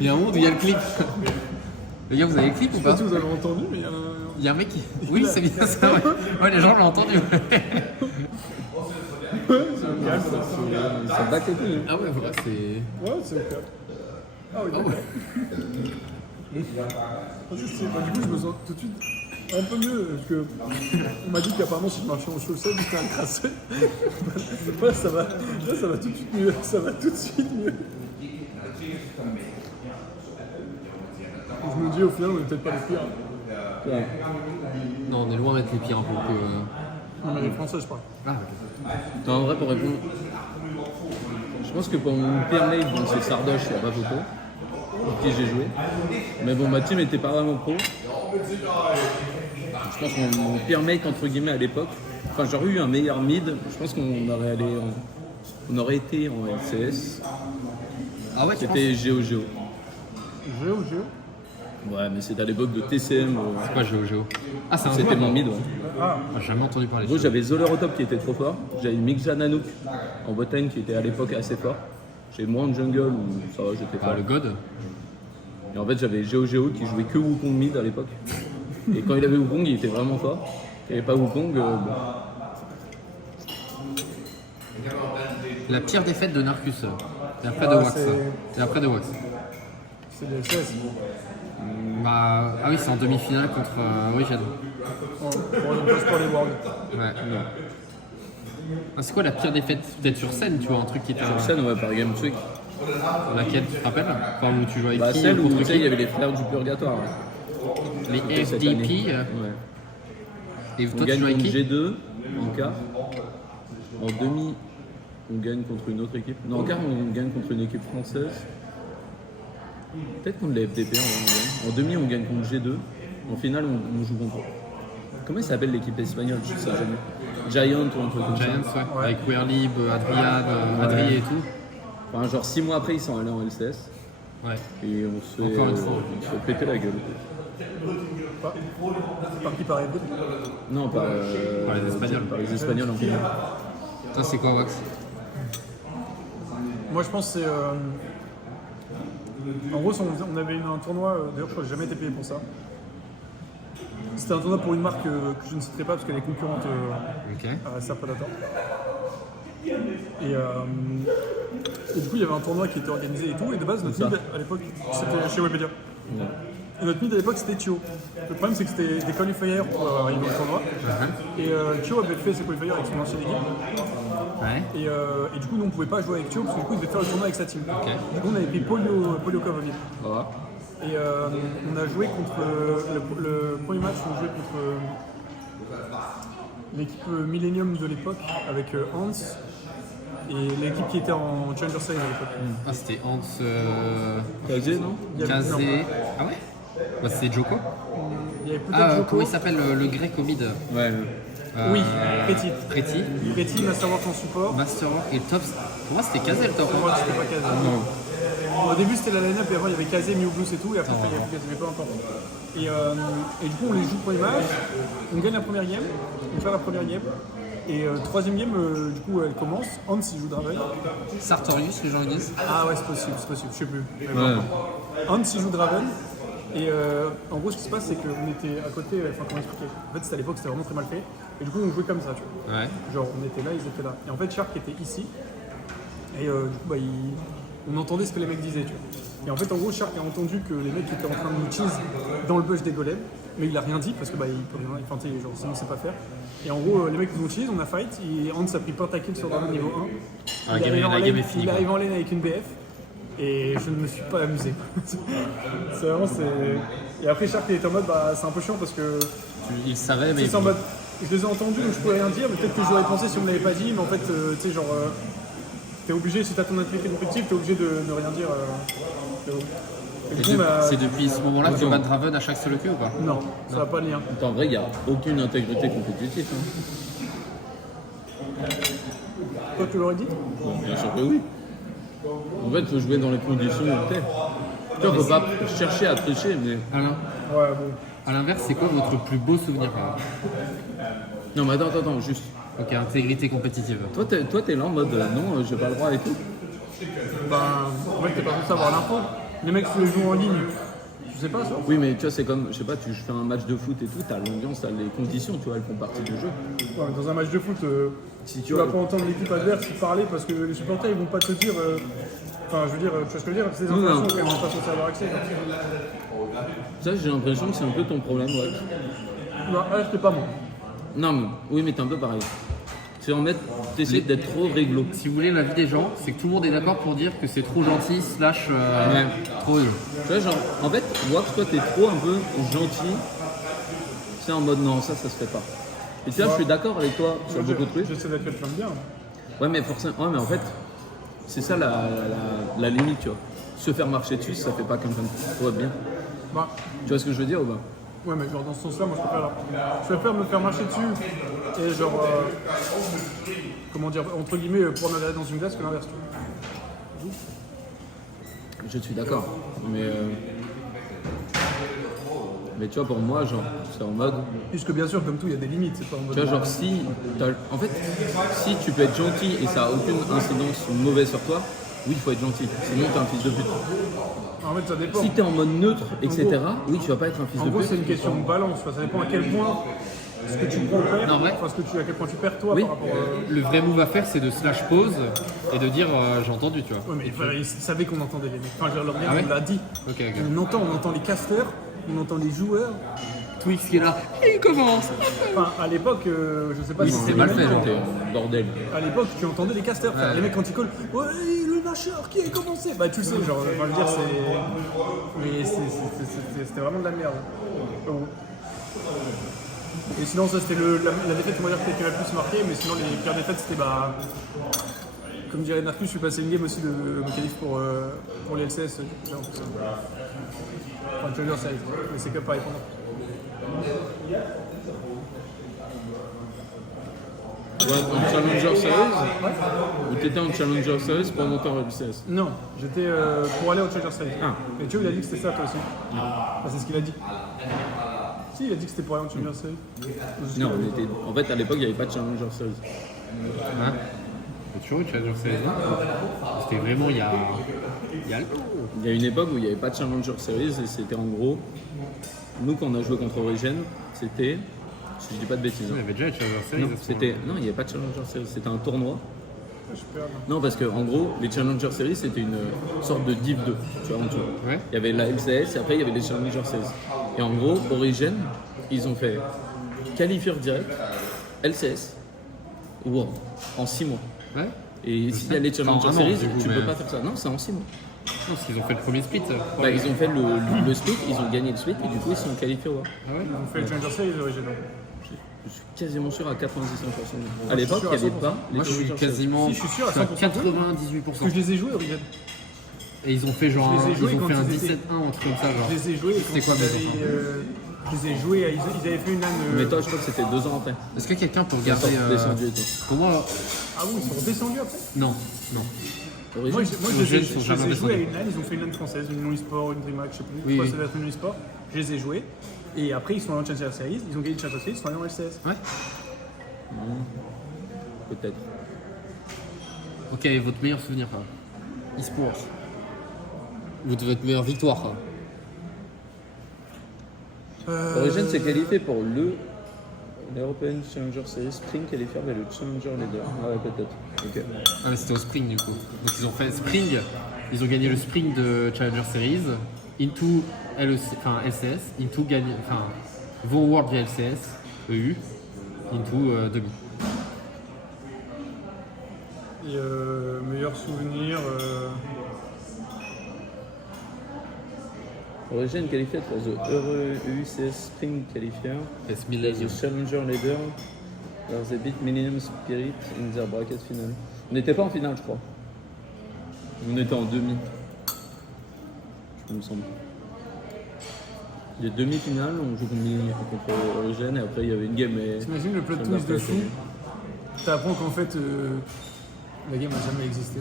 Il y a un monde où il y a le clip. Les gars, vous avez le clip ou Je sais pas pas? si vous avez entendu, mais Il y a un mec qui. Oui, c'est bien ça, ouais. Ouais, les gens l'ont entendu. c'est calme, ça. Ça bat les couilles. Ah ouais, voilà, c'est. Ouais, c'est au calme. Ah oui, d'accord. Je sais, bah, du coup, je me sens tout de suite un peu mieux, parce que on m'a dit qu'apparemment, si je marchais en chaussettes, j'étais un crassé. Ouais, ça va tout de suite mieux. Ça va tout de suite mieux. Je me dis, au final, on est peut-être pas les pires. Ouais. Non, on est loin d'être les pires pour que. Non, mais les Français, je parle. Ah, ok. Non, en vrai, pour répondre, je pense que pour mon pire mate, bon, c'est Sardoche, il n'y a pas beaucoup, pour qui j'ai joué. Mais bon, ma team était pas vraiment pro. Je pense que mon pire mate, entre guillemets, à l'époque, enfin, j'aurais eu un meilleur mid, je pense qu'on aurait été en LCS. Ah ouais, tu penses? C'était GeoGeo. Géo. Ouais, mais c'était à l'époque de TCM. C'est quoi Géo? Ah, c'est un C'était joueur, mon non? mid, ouais. Ah, Ah, j'ai jamais entendu parler de Moi, ça. j'avais Zoler au top qui était trop fort. J'avais Mikja Nanook en botlane qui était à l'époque assez fort. J'avais moi en jungle où ça va, j'étais Ah, fort. le God? Et en fait, j'avais GeoGeo qui jouait que Wukong mid à l'époque. Et quand il avait Wukong, il était vraiment fort. Quand il n'y avait pas Wukong, bon. La pire défaite de Narcus. C'est après de Ah, Wax. c'est- C'est après de Wax. c'est les LCS. Bah, ah oui, c'est en demi-finale contre Origin. On passe pour les Worlds. Ouais. Ah, c'est quoi la pire défaite? Peut-être sur scène, tu vois, un truc qui t'a. Sur scène, ouais, par Game Week. Laquelle, tu te rappelles? Enfin, où tu jouais avec Bah, qui celle où contre tu sais, qui il y avait les frères du purgatoire. Ouais. Les C'était cette FDP. année. Ouais. Et On toi, tu gagne jouais avec contre qui? G2, en quart. En demi, on gagne contre une autre équipe. Non, en quart, on gagne contre une équipe française. Peut-être contre les FDP, on gagne. En demi, on gagne contre G2. En finale, on joue contre. Comment il s'appelle l'équipe espagnole? Je sais jamais. Giant ou un truc comme ça. Giants, ouais. Avec Weirlib, Adrian, Adri et tout. Enfin, genre 6 mois après, ils sont allés en LCS. Ouais. Et on se fait, Encore une fois. on se fait péter la gueule. Par qui par FD? Non, par les Espagnols. Par les Espagnols en finale. Ça, c'est quoi, Wax? Moi, je pense que c'est. En gros, on avait un tournoi, d'ailleurs, je crois que j'ai jamais été payé pour ça. C'était un tournoi pour une marque que je ne citerai pas parce qu'elle est concurrente Ok. à SR Predator. Et du coup, il y avait un tournoi qui était organisé et tout. Et de base, notre mid à l'époque, c'était chez Webedia. Et notre mid à l'époque, c'était Thio. Le problème, c'est que c'était des qualifiers pour arriver au tournoi. Et Thio avait fait ses qualifiers avec son ancienne équipe. Ouais. Et du coup, nous, on pouvait pas jouer avec Thio parce que du coup, il devait faire le tournoi avec sa team. Ok. Du coup, on avait pris Polio Cavalier. Voilà. Et on a joué contre. Le premier match, on jouait contre l'équipe Millennium de l'époque avec Hans et l'équipe qui était en Challenger Series à l'époque. Ah, c'était Hans. Kazé, non? Il y avait- Kazé. non, Ah ouais? Bah, c'était Joko. Il y avait peut-être Ah, Joko. comment il s'appelle le grec au mid? Ouais. Oui, Preti. Preti. Preti, Masterwork en support. Masterwork et Top. Pour moi, c'était Kazé le top. Pour moi, c'était pas Kazan. Non. Au début c'était la line-up et avant il y avait Kazé, Mewblus et tout, et après il y avait Kazé, mais peu importe. Et du coup on les joue le premier match, on gagne la première game, on fait la première game. Et troisième game, du coup elle commence, Hans il joue Draven. Sartorius, les gens ils disent. Ah ouais c'est possible, je sais plus. Mais bon. Hans il joue Draven. Et en gros, ce qui se passe, c'est qu'on était à côté, enfin, comment expliquer? En fait, c'était à l'époque, c'était vraiment très mal fait. Et du coup, on jouait comme ça, tu vois. Ouais. Genre, on était là, ils étaient là. Et en fait, Shark était ici. Et du coup, bah, on entendait ce que les mecs disaient, tu vois. Et en fait, en gros, Shark a entendu que les mecs étaient en train de nous cheese dans le bush des golems. Mais il a rien dit parce que, bah, il peut rien, enfin, genre, sinon, il sait pas faire. Et en gros, les mecs nous cheese, on a fight. Et Hans a pris pentakill sur Draven niveau 1. La game est finie. Il arrive en lane avec une BF. Et je ne me suis pas amusé. C'est vraiment, Et après, Shark il était en mode, bah, c'est un peu chiant parce que. Il savait, mais. C'est en mode, je les ai entendus donc je pouvais rien dire, mais peut-être que j'aurais pensé si on me l'avait pas dit, mais en fait, tu sais, genre. T'es obligé, si t'as ton intégrité compétitive, t'es obligé de ne rien dire. Et du coup, C'est depuis ce moment-là que tu bats Draven à chaque solo queue ou pas? Non, ça n'a pas de lien. En vrai, il n'y a aucune intégrité compétitive. Hein. Toi, tu l'aurais dit? Bon, bien sûr que oui. En fait, il faut jouer dans les conditions où t'es. Tu vois, faut pas chercher à tricher, mais. Alain, Ouais, bon. à l'inverse, c'est quoi votre plus beau souvenir? Non, mais attends, juste. Ok, intégrité compétitive. Toi, t'es là en mode non, j'ai pas le droit et tout. Ben, en fait, t'es pas censé avoir l'info. Les mecs, tu les joues en ligne, je sais pas ça. Oui, mais tu vois, c'est comme, je sais pas, tu fais un match de foot et tout, t'as l'ambiance, t'as les conditions, tu vois, elles font partie du jeu. Ouais, mais dans un match de foot, Si tu vas pas entendre l'équipe adverse parler parce que les supporters ils vont pas te dire. Enfin, je veux dire, tu vois ce que je veux dire, c'est des informations auxquelles on n'est pas censé avoir accès. Ça, j'ai l'impression que c'est un peu ton problème, ouais. Non, là, c'était pas moi. Non, mais oui, mais t'es un peu pareil. C'est en fait, t'essaies d'être trop réglo. Si vous voulez l'avis des gens, c'est que tout le monde est d'accord pour dire que c'est trop gentil, slash trop eux. Tu vois, genre, en fait, Wax, toi, t'es trop un peu gentil. C'est en mode non, ça se fait pas. Et tu vois, je suis d'accord avec toi sur beaucoup de trucs. J'essaie d'être quelqu'un de bien. Ouais, mais forcément, ouais, mais en fait, c'est ça la limite, tu vois. Se faire marcher dessus, ça fait pas quelqu'un de toi bien. Bah, Tu vois ce que je veux dire ou pas? ouais, mais genre dans ce sens-là, moi je préfère me faire marcher dessus et genre. Comment dire, entre guillemets, pour m'avérer dans une glace que l'inverse. Je suis d'accord. Mais tu vois, pour moi, genre, c'est en mode. Puisque bien sûr, comme tout, il y a des limites. C'est pas en mode. Tu vois, genre, en fait, si tu peux être gentil et ça a aucune incidence mauvaise sur toi, oui, il faut être gentil. Sinon, t'es un fils de pute. En fait, ça dépend. Si t'es en mode neutre, etc., oui, tu vas pas être un fils En de gros, pute. c'est une question de balance. Ça dépend à quel point ce que tu prends perd, Non, vrai. enfin, à quel point tu perds toi Oui. par rapport à. Le vrai move à faire, c'est de slash pause et de dire j'ai entendu, tu vois. Ouais, mais enfin, ils savaient qu'on entendait les mecs. Enfin, je leur Ah ouais on l'a dit. Ok. On entend les casters, on entend les joueurs. Twix qui est là, et il commence. Enfin, à l'époque, je sais pas Oui, si c'est mal fait, maintenant, C'était un bordel. À l'époque, tu entendais les casters, frère. Ouais. Les mecs quand ils collent, ouais, le lâcheur qui a commencé. Bah, tu le sais, genre, je veux dire, c'est. Mais c'était vraiment de la merde. Bon. Et sinon, ça c'était la défaite, on va dire, qui m'a le plus marqué, mais sinon, les pires défaites, c'était bah. Comme dirait Narcus, je suis passé une game aussi de qualif pour les LCS. Enfin, Challenger Series, mais c'est que pas répondre. Ouais, en Challenger Series ou t'étais en Challenger Series pour monter en LCS? Non, j'étais pour aller au Challenger Series. Ah. Et tu vois, il a dit que c'était ça, toi aussi. Enfin, c'est ce qu'il a dit. Si, il a dit que c'était pour aller au Challenger Series. Non, en fait, à l'époque, il n'y avait pas de Challenger Series. Hein? Il y a toujours eu Challenger Series, non? C'était vraiment il y a Il y a une époque où il n'y avait pas de Challenger Series et c'était en gros, nous quand on a joué contre Origin, c'était, si je dis pas de bêtises, Il y hein. avait déjà les Challenger Series. Non, à ce moment-là. non, il n'y avait pas de Challenger Series, c'était un tournoi. Je perds. Non, parce que en gros, les Challenger Series c'était une sorte de Div 2, tu vois, en dessous. Ouais. Il y avait la LCS et après il y avait les Challenger Series. Et en gros, Origin, ils ont fait qualifieur direct, LCS, World, en 6 mois. Ouais. Et s'il y a les Challenger Enfin, un an, Series, du coup, tu mais- peux pas faire ça. Non, c'est en 6 mois. Non, parce qu'ils ont fait le premier split. Bah, ils ont fait le split, ils ont gagné le split et du coup ils sont qualifiés au World. Ah ouais. On fait le Challenger Series original. Je suis quasiment sûr à 99%. À l'époque, il n'y avait pas les Moi, je suis Challenger Series. quasiment Si, je suis sûr à je suis à 100%. 98%. Parce que je les ai joués, Origin. Et ils ont fait genre Je les ai joués ils ont quand fait un ils étaient- 17-1 un truc comme ça, genre. Je les ai joués. C'était quoi, quand ils avaient, je les ai joués, ils avaient fait une âne. Mais toi, je crois que c'était 2 ans après. Est-ce que quelqu'un peut Ils sont regarder descendus et tout. pour moi Ah oui, ils sont redescendus après. non, non. Origins. Moi, Nos je les ai jeunes sont jamais joués à descendus. une LAN, ils ont fait une LAN française, une non e-sport, une DreamHack, je sais plus. Oui, Je crois oui. que ça doit être une non e-sport. Je les ai joués. Et après, ils sont allés en Challenger Series, ils ont gagné le Challenger Series, ils sont allés en LCS. Ouais. Peut-être. Ok, votre meilleur souvenir, e-sport. Votre meilleure victoire. Origins s'est qualifié pour l'European Challenger Series Spring qualifié vers le Challenger Leader. Ah ouais, peut-être. Ok. Ah mais c'était au Spring du coup. Donc ils ont fait Spring, ils ont gagné le Spring de Challenger Series, Into LCS, Into gagne, vont World via LCS, EU, Into demi. Et meilleur souvenir. Origin qualified for the EUCS Spring qualifier. It's The Millennium. Challenger Leader. Where they beat Millennium Spirit in their bracket final. On n'était pas en finale, je crois. On était en demi. Il me semble. Les demi-finales, on joue contre Origin et après il y avait une game. Mais T'imagines le plot twist de fou. T'apprends qu'en fait, la game a jamais existé.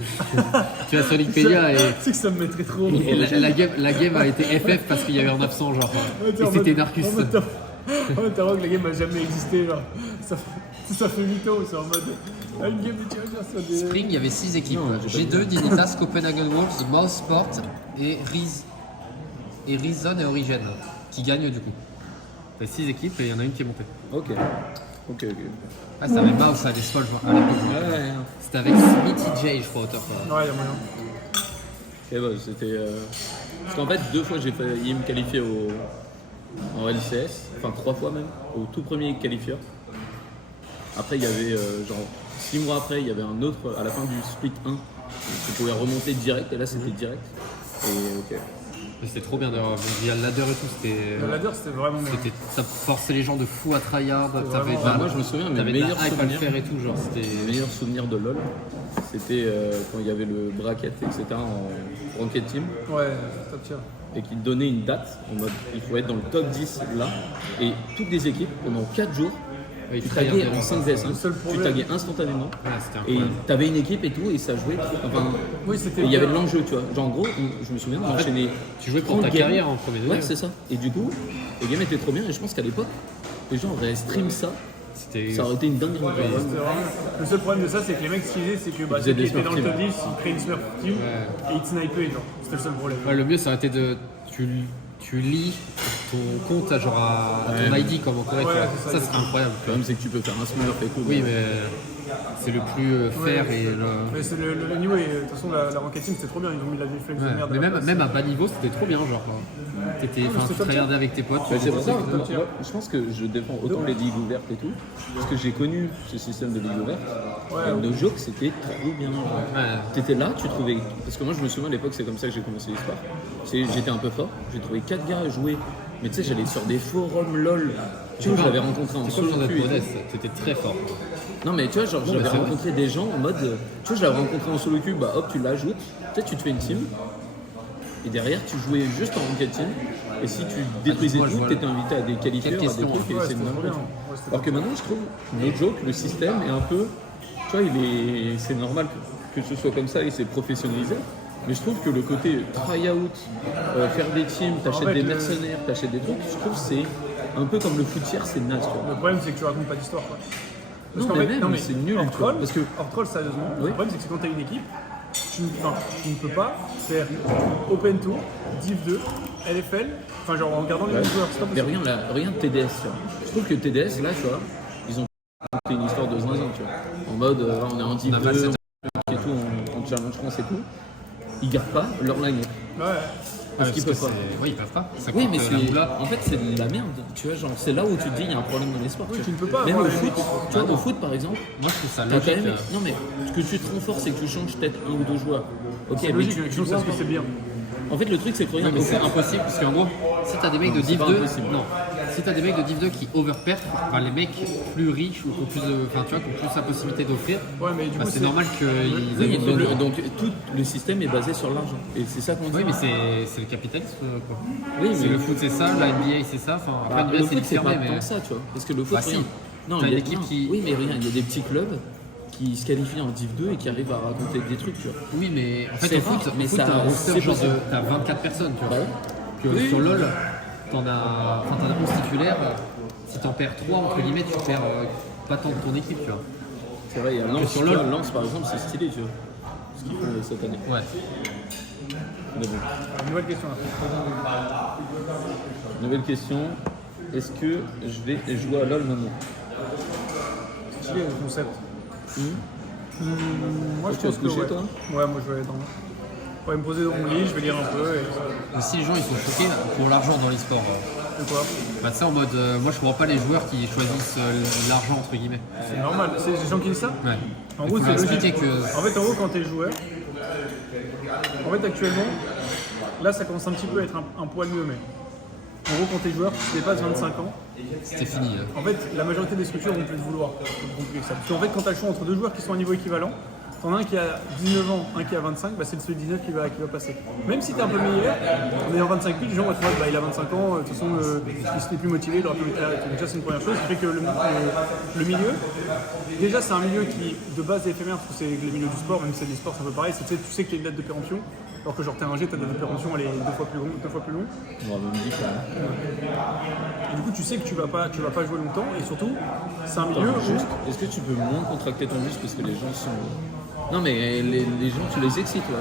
Tu as sur Wikipédia et, Tu sais que ça me mettrait trop. et la game a été FF parce qu'il y avait un absent genre. Ouais, t'es Et en c'était mode- Narcus. En mode, t'as vraiment que la game a jamais existé. Genre. Ça fait mytho, c'est en mode. Ah, une game de Challenger sur des. Spring, il y avait 6 équipes. Non, j'ai pas G2, Dignitas, Copenhagen Wolves, Mouse Sport et Reason et Origin qui gagnent du coup. Il y a 6 équipes et il y en a une qui est montée. Ok. Ok. Ah, c'était avec Mouse à l'époque. Ouais. C'était avec Smithy J, je crois, auteur. Ouais, y'a moyen. Et bah, c'était. Parce qu'en fait, 2 fois j'ai failli me qualifier en LCS, enfin 3 fois même, au tout premier qualifieur. Après, il y avait genre 6 mois après, il y avait un autre à la fin du split 1. Tu pouvais remonter direct, et là c'était direct. Et ok. Mais c'était trop bien d'ailleurs. Il y a le ladder et tout, c'était. Le ladder, c'était vraiment bien. Ça forçait les gens de fou à tryhard. T'avais vraiment- de Moi je me souviens, mes t'avais de la meilleurs hype à le souvenirs. faire et tout, genre c'était. Mes meilleurs souvenirs de LoL, c'était quand il y avait le bracket, etc. en Ranked Team. Ouais, top tier. Et qui te donnait une date en mode il faut être dans le top 10 là. Et toutes les équipes, pendant 4 jours, Ouais, tu tryhard taguais bien. en 5 vs 1, Le seul tu problème- taguais instantanément. Ouais, c'était Et incroyable. t'avais une équipe et tout, et ça jouait. Enfin, Oui, c'était. et il y avait de l'enjeu, tu vois. Genre en gros, je me souviens, on enchaînait. Tu jouais pour 30 ta games. carrière en premier degré. Ouais, c'est ça. Et du coup, les games étaient trop bien. Et je pense qu'à l'époque, les gens auraient stream ça. C'était. Ça aurait été une dinguerie. C'était vraiment- Le seul problème de ça, c'est que les mecs ce qu'ils faisaient, c'est que Ils ceux faisaient qui des étaient dans le smurf top 10, ils créaient une smurf team et ils te snipaient, genre. C'était le seul problème. Ouais, le mieux ça aurait été de. Tu lis ton compte à, genre à ton ID comme en Corée. Ouais, tu vois. c'est ça, Ça serait incroyable. Le problème, c'est que tu peux faire un smurf et tout. Oui, mais c'est le plus fair Ouais, et le. Mais c'est le anyway, de toute façon, la ranked team, c'était trop bien. Ils ont mis la flex de Ouais, merde. mais à la même, place. même à bas niveau, c'était trop bien, genre. T'étais, mais enfin, c'était tu top tryhardais avec tes potes. Mais c'est pour ça, top tier. moi, je pense que je défends autant les ligues ouvertes et tout, parce que j'ai connu ce système de ligue ouverte. Ouais. Nos jeux, c'était trop bien. Ouais. T'étais là, tu trouvais. Parce que moi, je me souviens à l'époque, c'est comme ça que j'ai commencé l'histoire. J'étais un peu fort, j'ai trouvé 4 gars à jouer, mais tu sais, j'allais sur des forums LOL. Tu vois, je l'avais rencontré en C'est solo pas besoin queue d'être et tout. modeste, t'étais très fort. Non, mais tu vois, genre, mais j'avais c'est vrai. rencontré des gens en mode. Tu vois, je l'avais rencontré en solo queue, bah hop, tu l'ajoutes, tu sais, tu te fais une team. Et derrière, tu jouais juste en ranked team. Et si tu détruisais dis-moi, je tout, vois t'étais invité à des qualifieurs, à des question, trucs, et Ouais, c'est c'était une trop dinguerie. bien. Ouais, c'était Alors que maintenant, je trouve, no joke, le système est un peu. Tu vois, c'est normal que ce soit comme ça et c'est professionnalisé. Mais je trouve que le côté try-out, faire des teams, t'achètes fait, des le- mercenaires, t'achètes des trucs, je trouve que c'est un peu comme le foot tiers, c'est naze. Quoi. Le problème, c'est que tu racontes pas d'histoire, quoi. Parce Non, qu'en mais fait, même, c'est nul, hors tu vois, troll, parce que- hors troll, sérieusement, Oui. le problème, c'est que quand t'as une équipe, tu ne peux pas faire Open Tour, Div 2, LFL, enfin, genre en regardant les mêmes joueurs. C'est pas Mais possible. regarde TDS, tu vois. Je trouve que TDS, là, tu vois, ils ont fait une histoire de zinzin, tu vois. En mode, on est en Div On a 2, mal cette- et tout, en Challenge France et tout. Ils gardent pas leur line Ouais. parce qu'ils peuvent pas. Oui, ils peuvent pas. Ça Oui, coûte, mais la moula. en fait, c'est de la merde. Tu vois, genre, c'est là où tu te dis, il y a un problème dans les sports. Oui, tu tu vois. ne peux pas Même avoir au une foot, équipe. tu vois, au foot, par exemple, Moi, je trouve ça t'as quand logique. même. Non, mais ce que tu te renforces, c'est que tu changes peut-être un ou deux joueurs. Ok, C'est mais logique, tu mais sinon, dois c'est ce que c'est bien. En fait, le truc, c'est que Oui, regarde, mais c'est au foot, impossible parce qu'en gros, si t'as des mecs de c'est Div pas 2, impossible. non. Si t'as des mecs de Div 2 qui overperf, enfin les mecs plus riches ou qui ont plus de, enfin tu vois, qui ont plus la possibilité d'offrir, Ouais, mais du bah, coup, c'est normal qu'ils oui, aient donc tout le système est basé sur l'argent. Et c'est ça qu'on dit. Oui, mais c'est le capitalisme quoi. Oui, C'est mais- le foot, c'est ça, la NBA, c'est ça. Enfin, après, Bah, NBA, le c'est foot, c'est pas fermé, mais. tant ça, tu vois. Parce que le foot, Bah, si. regarde. Non, T'as il y a- une équipe non. qui- Oui, mais regarde, il y a des petits clubs qui se qualifient en Div 2 et qui arrivent à raconter des trucs, tu vois. Oui, mais en fait, C'est au foot, rare, mais foot, ça- t'as un roster c'est genre possible. t'as 24 personnes, tu vois. Ouais. Que Oui. sur LoL, t'en as 11 titulaires. Si t'en perds 3, entre guillemets, tu perds pas tant de ton équipe, tu vois. C'est vrai, il y a Lens, sur tu vois, LoL. Lens par exemple, c'est stylé, tu vois. Ce qu'ils font cette année. Ouais. Mais bon. Nouvelle question là. Nouvelle question. Est-ce que je vais jouer à LoL maintenant? Stylé le concept. Moi je Tu vas pense te que coucher, ouais. toi Ouais, moi je vais aller dans. Ouais, me poser dans mon lit, je vais lire un peu et. Si les gens ils sont choqués pour l'argent dans l'e-sport, Et quoi? bah tu sais en mode moi je comprends pas les joueurs qui choisissent l'argent entre guillemets. C'est normal, c'est les gens qui disent ça? Ouais. En Il gros, faut c'est leur logique. expliquer que En fait, en gros, quand t'es joueur, en fait, actuellement, là, ça commence un petit peu à être un poil mieux, mais en gros, quand t'es joueur, si tu dépasses 25 ans, c'était fini. en fait, la majorité des structures vont plus te vouloir. Ça. Parce qu'en fait, quand t'as le choix entre deux joueurs qui sont à un niveau équivalent, t'en as un qui a 19 ans, un qui a 25, bah, c'est celui de 19 qui va passer. Même si t'es un peu meilleur, en ayant 25 piles, les gens vont te dire, bah, il a 25 ans, de toute façon, il n'est plus motivé, il aura plus le terrain. Donc, ça, c'est une première chose. Ce qui fait que le milieu, déjà, c'est un milieu qui, de base, est éphémère, parce que c'est le milieu du sport, même si c'est du sport, c'est un peu pareil. Tu sais qu'il y a une date de péremption, alors que genre, t'es un G, ta date de péremption, elle est deux fois plus longue. On va même dire ça. Et du coup, tu sais que tu vas pas jouer longtemps, et surtout, c'est un milieu où. Juste, est-ce que tu peux moins contracter ton muscle parce que les gens sont. Non, mais les gens, tu les excites là.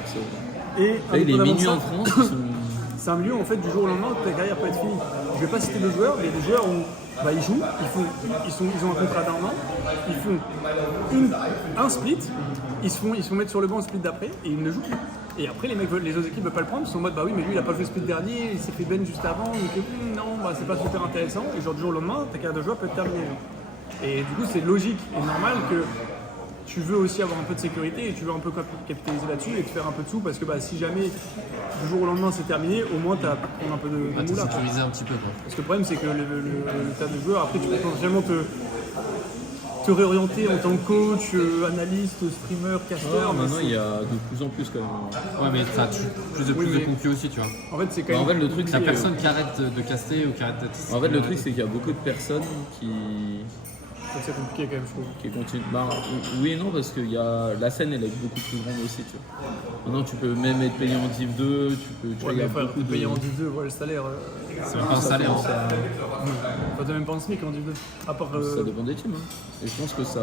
Et Là, il est indépendamment de minuit ça, en France, ils sont. c'est un milieu où en fait du jour au lendemain ta carrière peut être finie. Je vais pas citer des joueurs, mais il y a des joueurs où bah, ils jouent, ils ont un contrat d'un an, ils font un split, ils se font mettre sur le banc le split d'après et ils ne jouent plus. Et après les autres équipes veulent pas le prendre, ils sont en mode bah oui mais lui il a pas joué le split dernier, il s'est fait ben juste avant, donc non bah c'est pas super intéressant et genre du jour au lendemain ta carrière de joueur peut être terminée. Et du coup c'est logique et normal que tu veux aussi avoir un peu de sécurité et tu veux un peu capitaliser là-dessus et te faire un peu de sous parce que bah, si jamais du jour au lendemain c'est terminé, au moins tu as un peu de t'es moula. sécurisé un petit peu quoi. Parce que le problème c'est que le tas de joueurs, après tu peux potentiellement te réorienter en tant que coach, analyste, streamer, casteur. mais Maintenant, c'est- il y a de plus en plus quand même. Ouais mais t'as plus Oui, de mais- concus aussi tu vois. En fait c'est quand Bah, même. en fait, le truc, T'as c'est que- personne qui arrête de caster ou qui arrête d'être. En fait, le truc, c'est qu'il y a beaucoup de personnes qui C'est compliqué quand même je trouve. continuent. Bah, oui et non, parce que la scène, elle est beaucoup plus grande aussi, tu vois. Maintenant, tu peux même être payé en Div 2, tu vois, Ouais, il y a mais frère, beaucoup t'es de. payé en Div 2, ouais, le salaire. C'est pas un salaire. commence à- T'as même pas un SMIC en Div 2. À part. Ça dépend des teams. Hein. Et je pense que ça.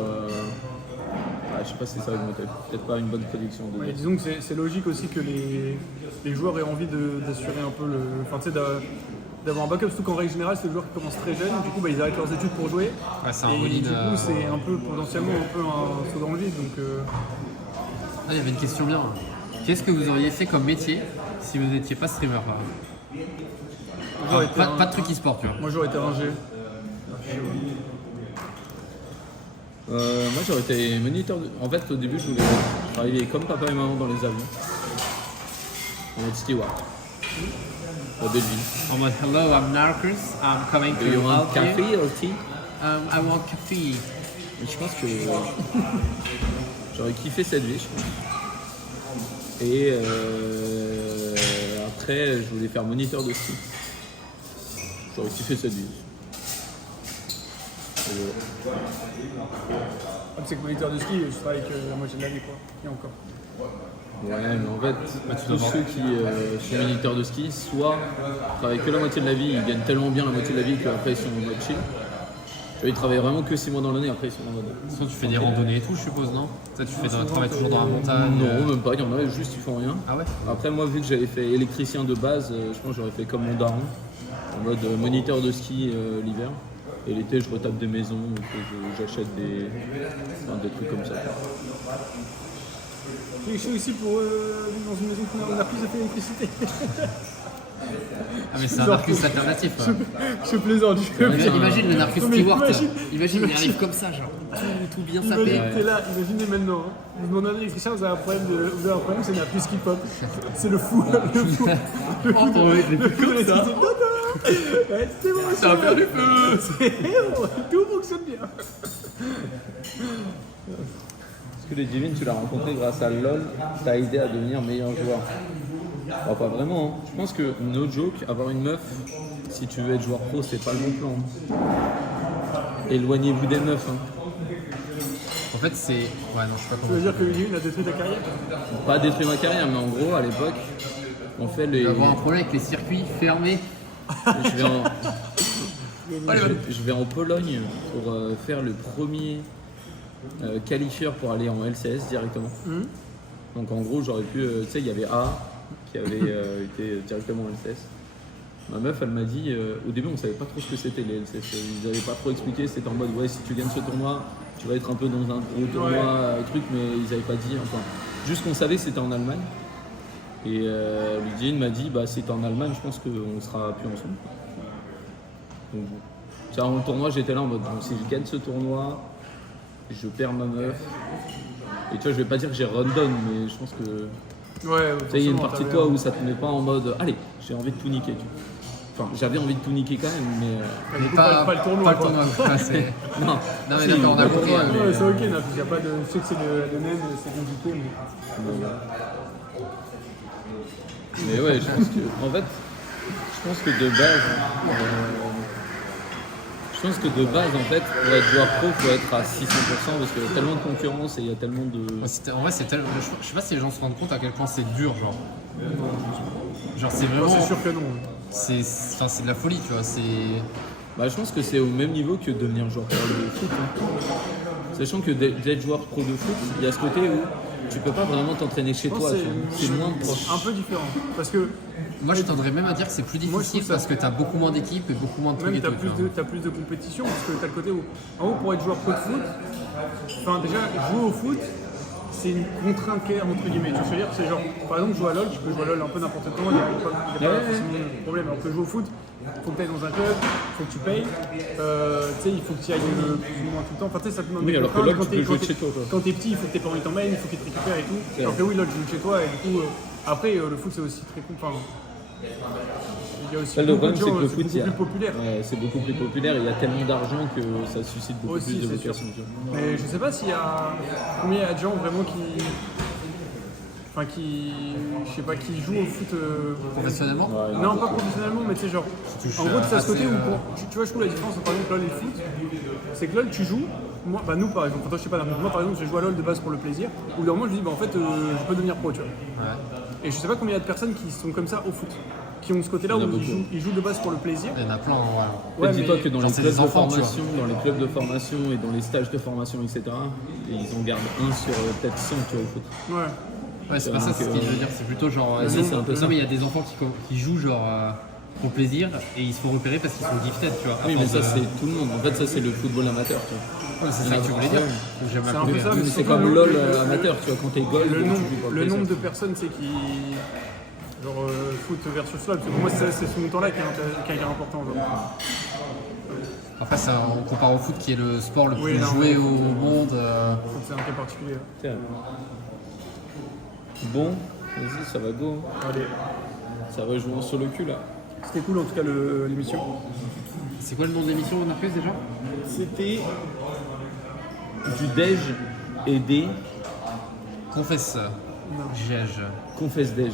Je sais pas si ça va augmenter. Peut-être pas une bonne prédiction de. Ouais, disons que c'est logique aussi que les joueurs aient envie d'assurer un peu le. Enfin, tu sais, d'avoir un backup, surtout qu'en règle générale, c'est des joueurs qui commencent très jeunes, du coup, bah, ils arrêtent leurs études pour jouer. Ouais, c'est un et all-in, du coup, c'est un peu potentiellement un peu un saut dans le vide. Donc, Ah, il y avait une question bien. Qu'est-ce que vous auriez fait comme métier si vous n'étiez pas streamer par exemple? j'aurais été Pas de truc e-sport tu vois. moi, j'aurais été rangé. Moi j'aurais été moniteur. En fait, au début, je voulais travailler comme papa et maman dans les avions. En mode steward. La belle vie. En mode hello, I'm Narcus, I'm coming Do you to want help you. café or tea? I want coffee. Et je pense que j'aurais kiffé cette vie, je pense. Et après, je voulais faire moniteur de ski. J'aurais kiffé cette vie. Et voilà. C'est que moniteur de ski, je travaille avec la moitié de l'année, quoi. Et encore. Ouais, mais en fait, tu dois tous voir. ceux qui sont moniteurs de ski, soit travaillent que la moitié de la vie, ils gagnent tellement bien la moitié de la vie qu'après ils sont en mode chill. Tu vois, ils travaillent vraiment que 6 mois dans l'année, après ils sont en mode. Soit tu fais des randonnées et tout, je suppose, non? Ça, tu travailles toujours dans la montagne. Non, même pas, il y en a juste ils font rien. Ah ouais? Après, moi, vu que j'avais fait électricien de base, je pense que j'aurais fait comme mon daron, en mode moniteur de ski l'hiver. Et l'été, je retape des maisons, j'achète des trucs comme ça. Je suis aussi pour vivre dans une maison qui n'a plus de l'électricité. Ah mais c'est un Narcus alternatif. Quoi. Je plaisante, Imagine le Narcus Non, mais Stewart. imagine, Il arrive comme ça, genre tout bien sapé. Imagine, t'es là, imaginez maintenant. Hein. Vous demandez à un électricien, vous avez un problème, c'est Narcus qui pop. C'est le fou. Le fou. Comme ça. Ouais, c'est bon, Ça va faire du feu. c'est bon, tout fonctionne bien. Est-ce que les Divines, tu l'as rencontré grâce à LoL, t'a aidé à devenir meilleur joueur? Bah, pas vraiment. Hein. Je pense que, no joke, avoir une meuf, si tu veux être joueur pro, c'est pas le bon plan. Éloignez-vous des meufs. Hein. En fait, c'est. Ouais, non, je sais pas Tu comment. veux dire que lui, il a détruit ta carrière? Pas détruire ma carrière, mais en gros, à l'époque, on fait les. Il va avoir un problème avec les circuits fermés. Je vais en, je vais en Pologne pour faire le premier qualifieur pour aller en LCS directement. Donc en gros, j'aurais pu. Tu sais, il y avait A qui avait été directement en LCS. Ma meuf, elle m'a dit, au début, on savait pas trop ce que c'était les LCS. Ils n'avaient pas trop expliqué. C'était en mode, ouais, si tu gagnes ce tournoi, tu vas être un peu dans un gros tournoi, truc, mais ils n'avaient pas dit. Enfin, juste qu'on savait que c'était en Allemagne. Et Ludivine m'a dit, bah, si t'es en Allemagne, je pense qu'on sera plus ensemble. Donc, bon. Ça, en tournoi, j'étais là en mode, bon, si je gagne ce tournoi, je perds ma meuf. Et tu vois, je vais pas dire que j'ai run-down, mais je pense que. Ouais, Tu sais, il y a une partie de toi où ça te met pas en mode, allez, j'ai envie de tout niquer. Tu vois. Enfin, j'avais envie de tout niquer quand même, mais. Mais pas le tournoi. Pas le tournoi. Ouais, c'est- Non, Non, mais Si, d'accord, on a le compris. tournoi, mais- Ouais, c'est ok, non, parce qu'il y a pas de. Je sais que c'est le NEM, c'est compliqué, Mais ouais, je pense que, en fait, je pense que de base, en fait, pour être joueur pro, il faut être à 600% parce qu'il y a tellement de concurrence et il y a tellement de. En vrai, c'est tellement. Je sais pas si les gens se rendent compte à quel point c'est dur, genre. Genre, c'est vraiment. c'est sûr que non. C'est de la folie, tu vois. C'est. Bah, je pense que c'est au même niveau que devenir joueur pro de foot. Hein. Sachant que d'être joueur pro de foot, il y a ce côté où tu peux pas vraiment t'entraîner chez Je pense toi. que Tu vois. C'est moins proche. un peu différent. Parce que Moi, je tendrais même à dire que c'est plus Moi, je difficile trouve ça- parce que t'as beaucoup moins d'équipes et beaucoup moins de trucs même et t'as tout. plus, tu vois. t'as plus de compétition, parce que t'as le côté où, en gros, pour être joueur pro de foot, enfin déjà, jouer au foot, c'est une contrainte claire, entre guillemets. Tu vois ce que je veux dire? C'est genre, par exemple, jouer à LoL, je peux jouer à LoL un peu n'importe quand, il n'y a pas forcément de problème. Alors que jouer au foot, il faut que tu ailles dans un club, il faut que tu payes, tu sais, il faut que tu y ailles plus ou moins tout le temps. Enfin, tu sais, ça te demande Oui, des alors que contraintes. LoL, tu peux jouer de chez toi, quoi. Quand t'es petit, il faut que tes parents t'emmènent, il faut qu'ils te récupèrent et tout. C'est Alors vrai. que oui, LoL, tu joues chez toi, et du coup, après, le foot, c'est aussi très cool. Enfin, il y a aussi Le beaucoup problème, de c'est gens, que le c'est foot, beaucoup plus populaire. c'est beaucoup plus populaire. Il y a tellement d'argent que ça suscite beaucoup Aussi, plus de c'est sûr. vocation. tu vois. Mais je sais pas s'il y a combien il y a de gens vraiment qui. Enfin, je sais pas, qui jouent au foot. Professionnellement Non, pas professionnellement, mais tu sais, genre. touches En gros, tu sais, à ce assez, côté où. Tu vois, je trouve la différence entre par exemple LoL et le foot. C'est que LoL, tu joues. Moi, bah, nous, par exemple, enfin, toi, je sais pas, moi, par exemple, j'ai joué à LoL de base pour le plaisir. Ou normalement, je me dis, bah, en fait, je peux devenir pro, tu vois. Ouais. Et je sais pas combien il y a de personnes qui sont comme ça au foot. Qui ont ce côté-là Il y en où a ils jouent de base pour le plaisir. Il y en a plein, ouais. Ouais, Et dis-toi mais que dans genre, les c'est clubs des de enfants, tu vois. formation, et dans les stages de formation, etc., ils en gardent un sur peut-être 100 tu vois, au foot. Ouais. Ouais, c'est pas ça, c'est ce que je veux dire. C'est plutôt genre. Ouais, c'est un peu ça. Non, mais il y a des enfants qui jouent genre pour le plaisir et ils se font repérer parce qu'ils sont gifted, tu vois. à Oui, mais force ça, de- c'est tout le monde. En fait, ça, c'est le football amateur. Tu vois. Ouais, c'est ça que tu voulais dire. J'ai jamais C'est un compris. peu ça, Oui, mais mais c'est surtout comme le- LoL le- amateur, tu vois, quand t'es gold, Le tu nombre, joues pour le le plaisir. nombre de personnes c'est qui. Genre foot versus LoL, parce que pour moi c'est ce montant-là qui est important. Genre. Après, ça, on compare au foot qui est le sport le Oui, plus non, joué mais- au monde. Donc, c'est un cas particulier. Tiens. Bon, vas-y, ça va go. Allez. Ça va jouer en solo cul là. C'était cool en tout cas l'émission. C'est quoi le nom de l'émission, Marcus, déjà C'était du déj et des Confesse. Gège. confesse déj.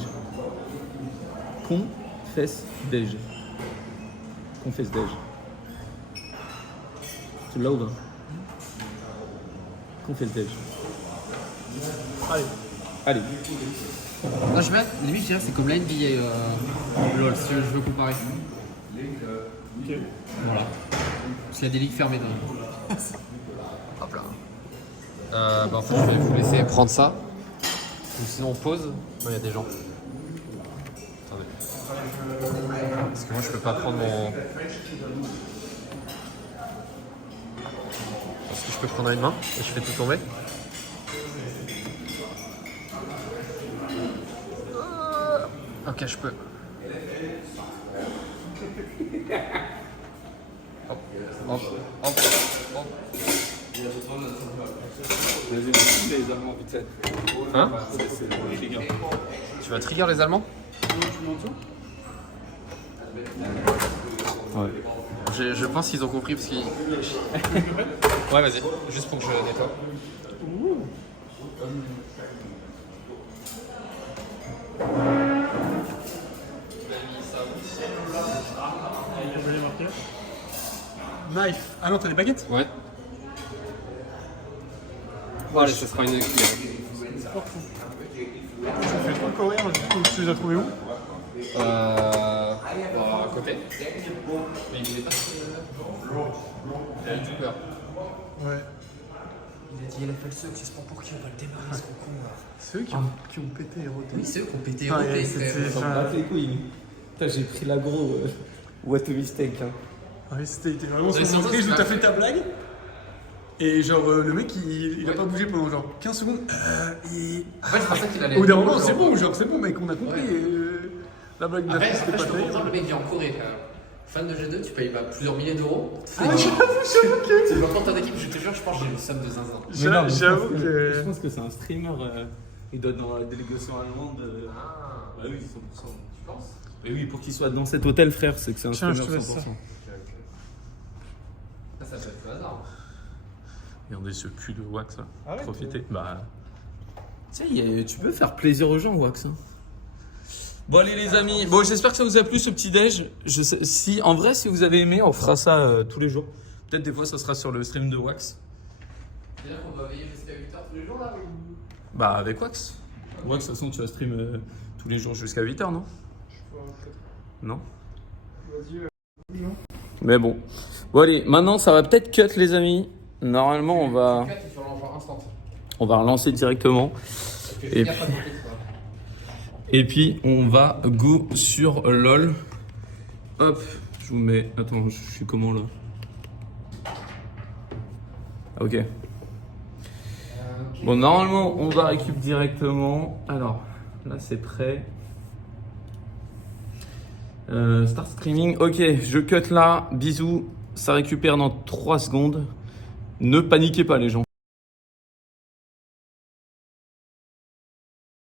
Confesse déj. Confesse déj. Tu l'as ou pas? Confesse déj. Allez. Allez. Moi, je vais, limite, je dirais que c'est comme la NBA, LOL, si je veux comparer. Ok. Voilà. Parce qu'il y a des ligues fermées dans Hop là. Bah, en fait, je vais vous laisser prendre ça. Ou sinon, on pause. Non, il y a des gens. Attendez. Parce que moi, je peux pas prendre mon. Est-ce que je peux prendre à une main et je fais tout tomber? Ok, je peux. Hop, hop, hop, hop. Vas-y, les Allemands, vite fait. Hein? C'est le trigger. Tu vas trigger les Allemands? Ouais. Je pense qu'ils ont compris parce qu'ils. Ouais, vas-y, juste pour que je nettoie. Knife. Ah non, t'as des baguettes? Ouais. Bon, allez, ça sera une cuillère. Ça fait trop courir, du coup, tu les as trouvés où? Bon, à côté. Mais il est pas il a eu du peur. Ouais. Il a dit, il a fait le seul, j'espère pour qui on va le démarrer, ce con là. C'est eux qui ont pété et roté. Oui, c'est eux qui ont pété et Ah, roté, ouais, frère. c'était- Ça me bat les couilles. Putain, j'ai pris l'agro. What a mistake. Hein. Ouais, c'était vraiment Ouais, son c'est entreprise ça, où t'as fait ta blague. Et genre, le mec, il a pas bougé pendant genre 15 secondes. En fait, je pensais qu'il allait. Au bout d'un moment, c'est bon, genre, c'est bon, mec, on a compris. La blague de Après, c'était je pas suis fait. content, le mec vient en Corée. Fan de G2, tu payes plusieurs milliers d'euros. Ah, j'avoue que. C'est pour ton équipe, je te jure, je pense que j'ai une somme de zinzin. J'avoue Je que. pense que c'est un streamer. Il doit être dans la délégation allemande. Bah oui, 100%. Tu penses? Mais oui, pour qu'il soit dans cet hôtel, frère, c'est que c'est un Tiens, je streamer te laisse 100%. Ça peut être le hasard. Regardez ce cul de Wax là. Arrête. Profitez. Bah. Tu sais, tu peux faire plaisir aux gens, Wax. Hein. Bon, allez, les amis. Bon, j'espère que ça vous a plu ce petit déj. Je sais, si, en vrai, si vous avez aimé, on fera ça tous les jours. Peut-être des fois, ça sera sur le stream de Wax. C'est-à-dire qu'on va veiller jusqu'à 8h tous les jours là ou... Bah, avec Wax. Wax, de toute façon, tu vas stream tous les jours jusqu'à 8h, non? Non? Vas-y, Mais bon. Bon, allez, maintenant, ça va peut-être cut, les amis. Normalement, on va relancer directement. Et puis, on va go sur LOL. Hop, je vous mets. Attends, je suis comment là? Ok. Bon, normalement, on va récup directement. Alors, là, c'est prêt. Start streaming. Ok, je cut là. Bisous. Ça récupère dans 3 secondes. Ne paniquez pas, les gens.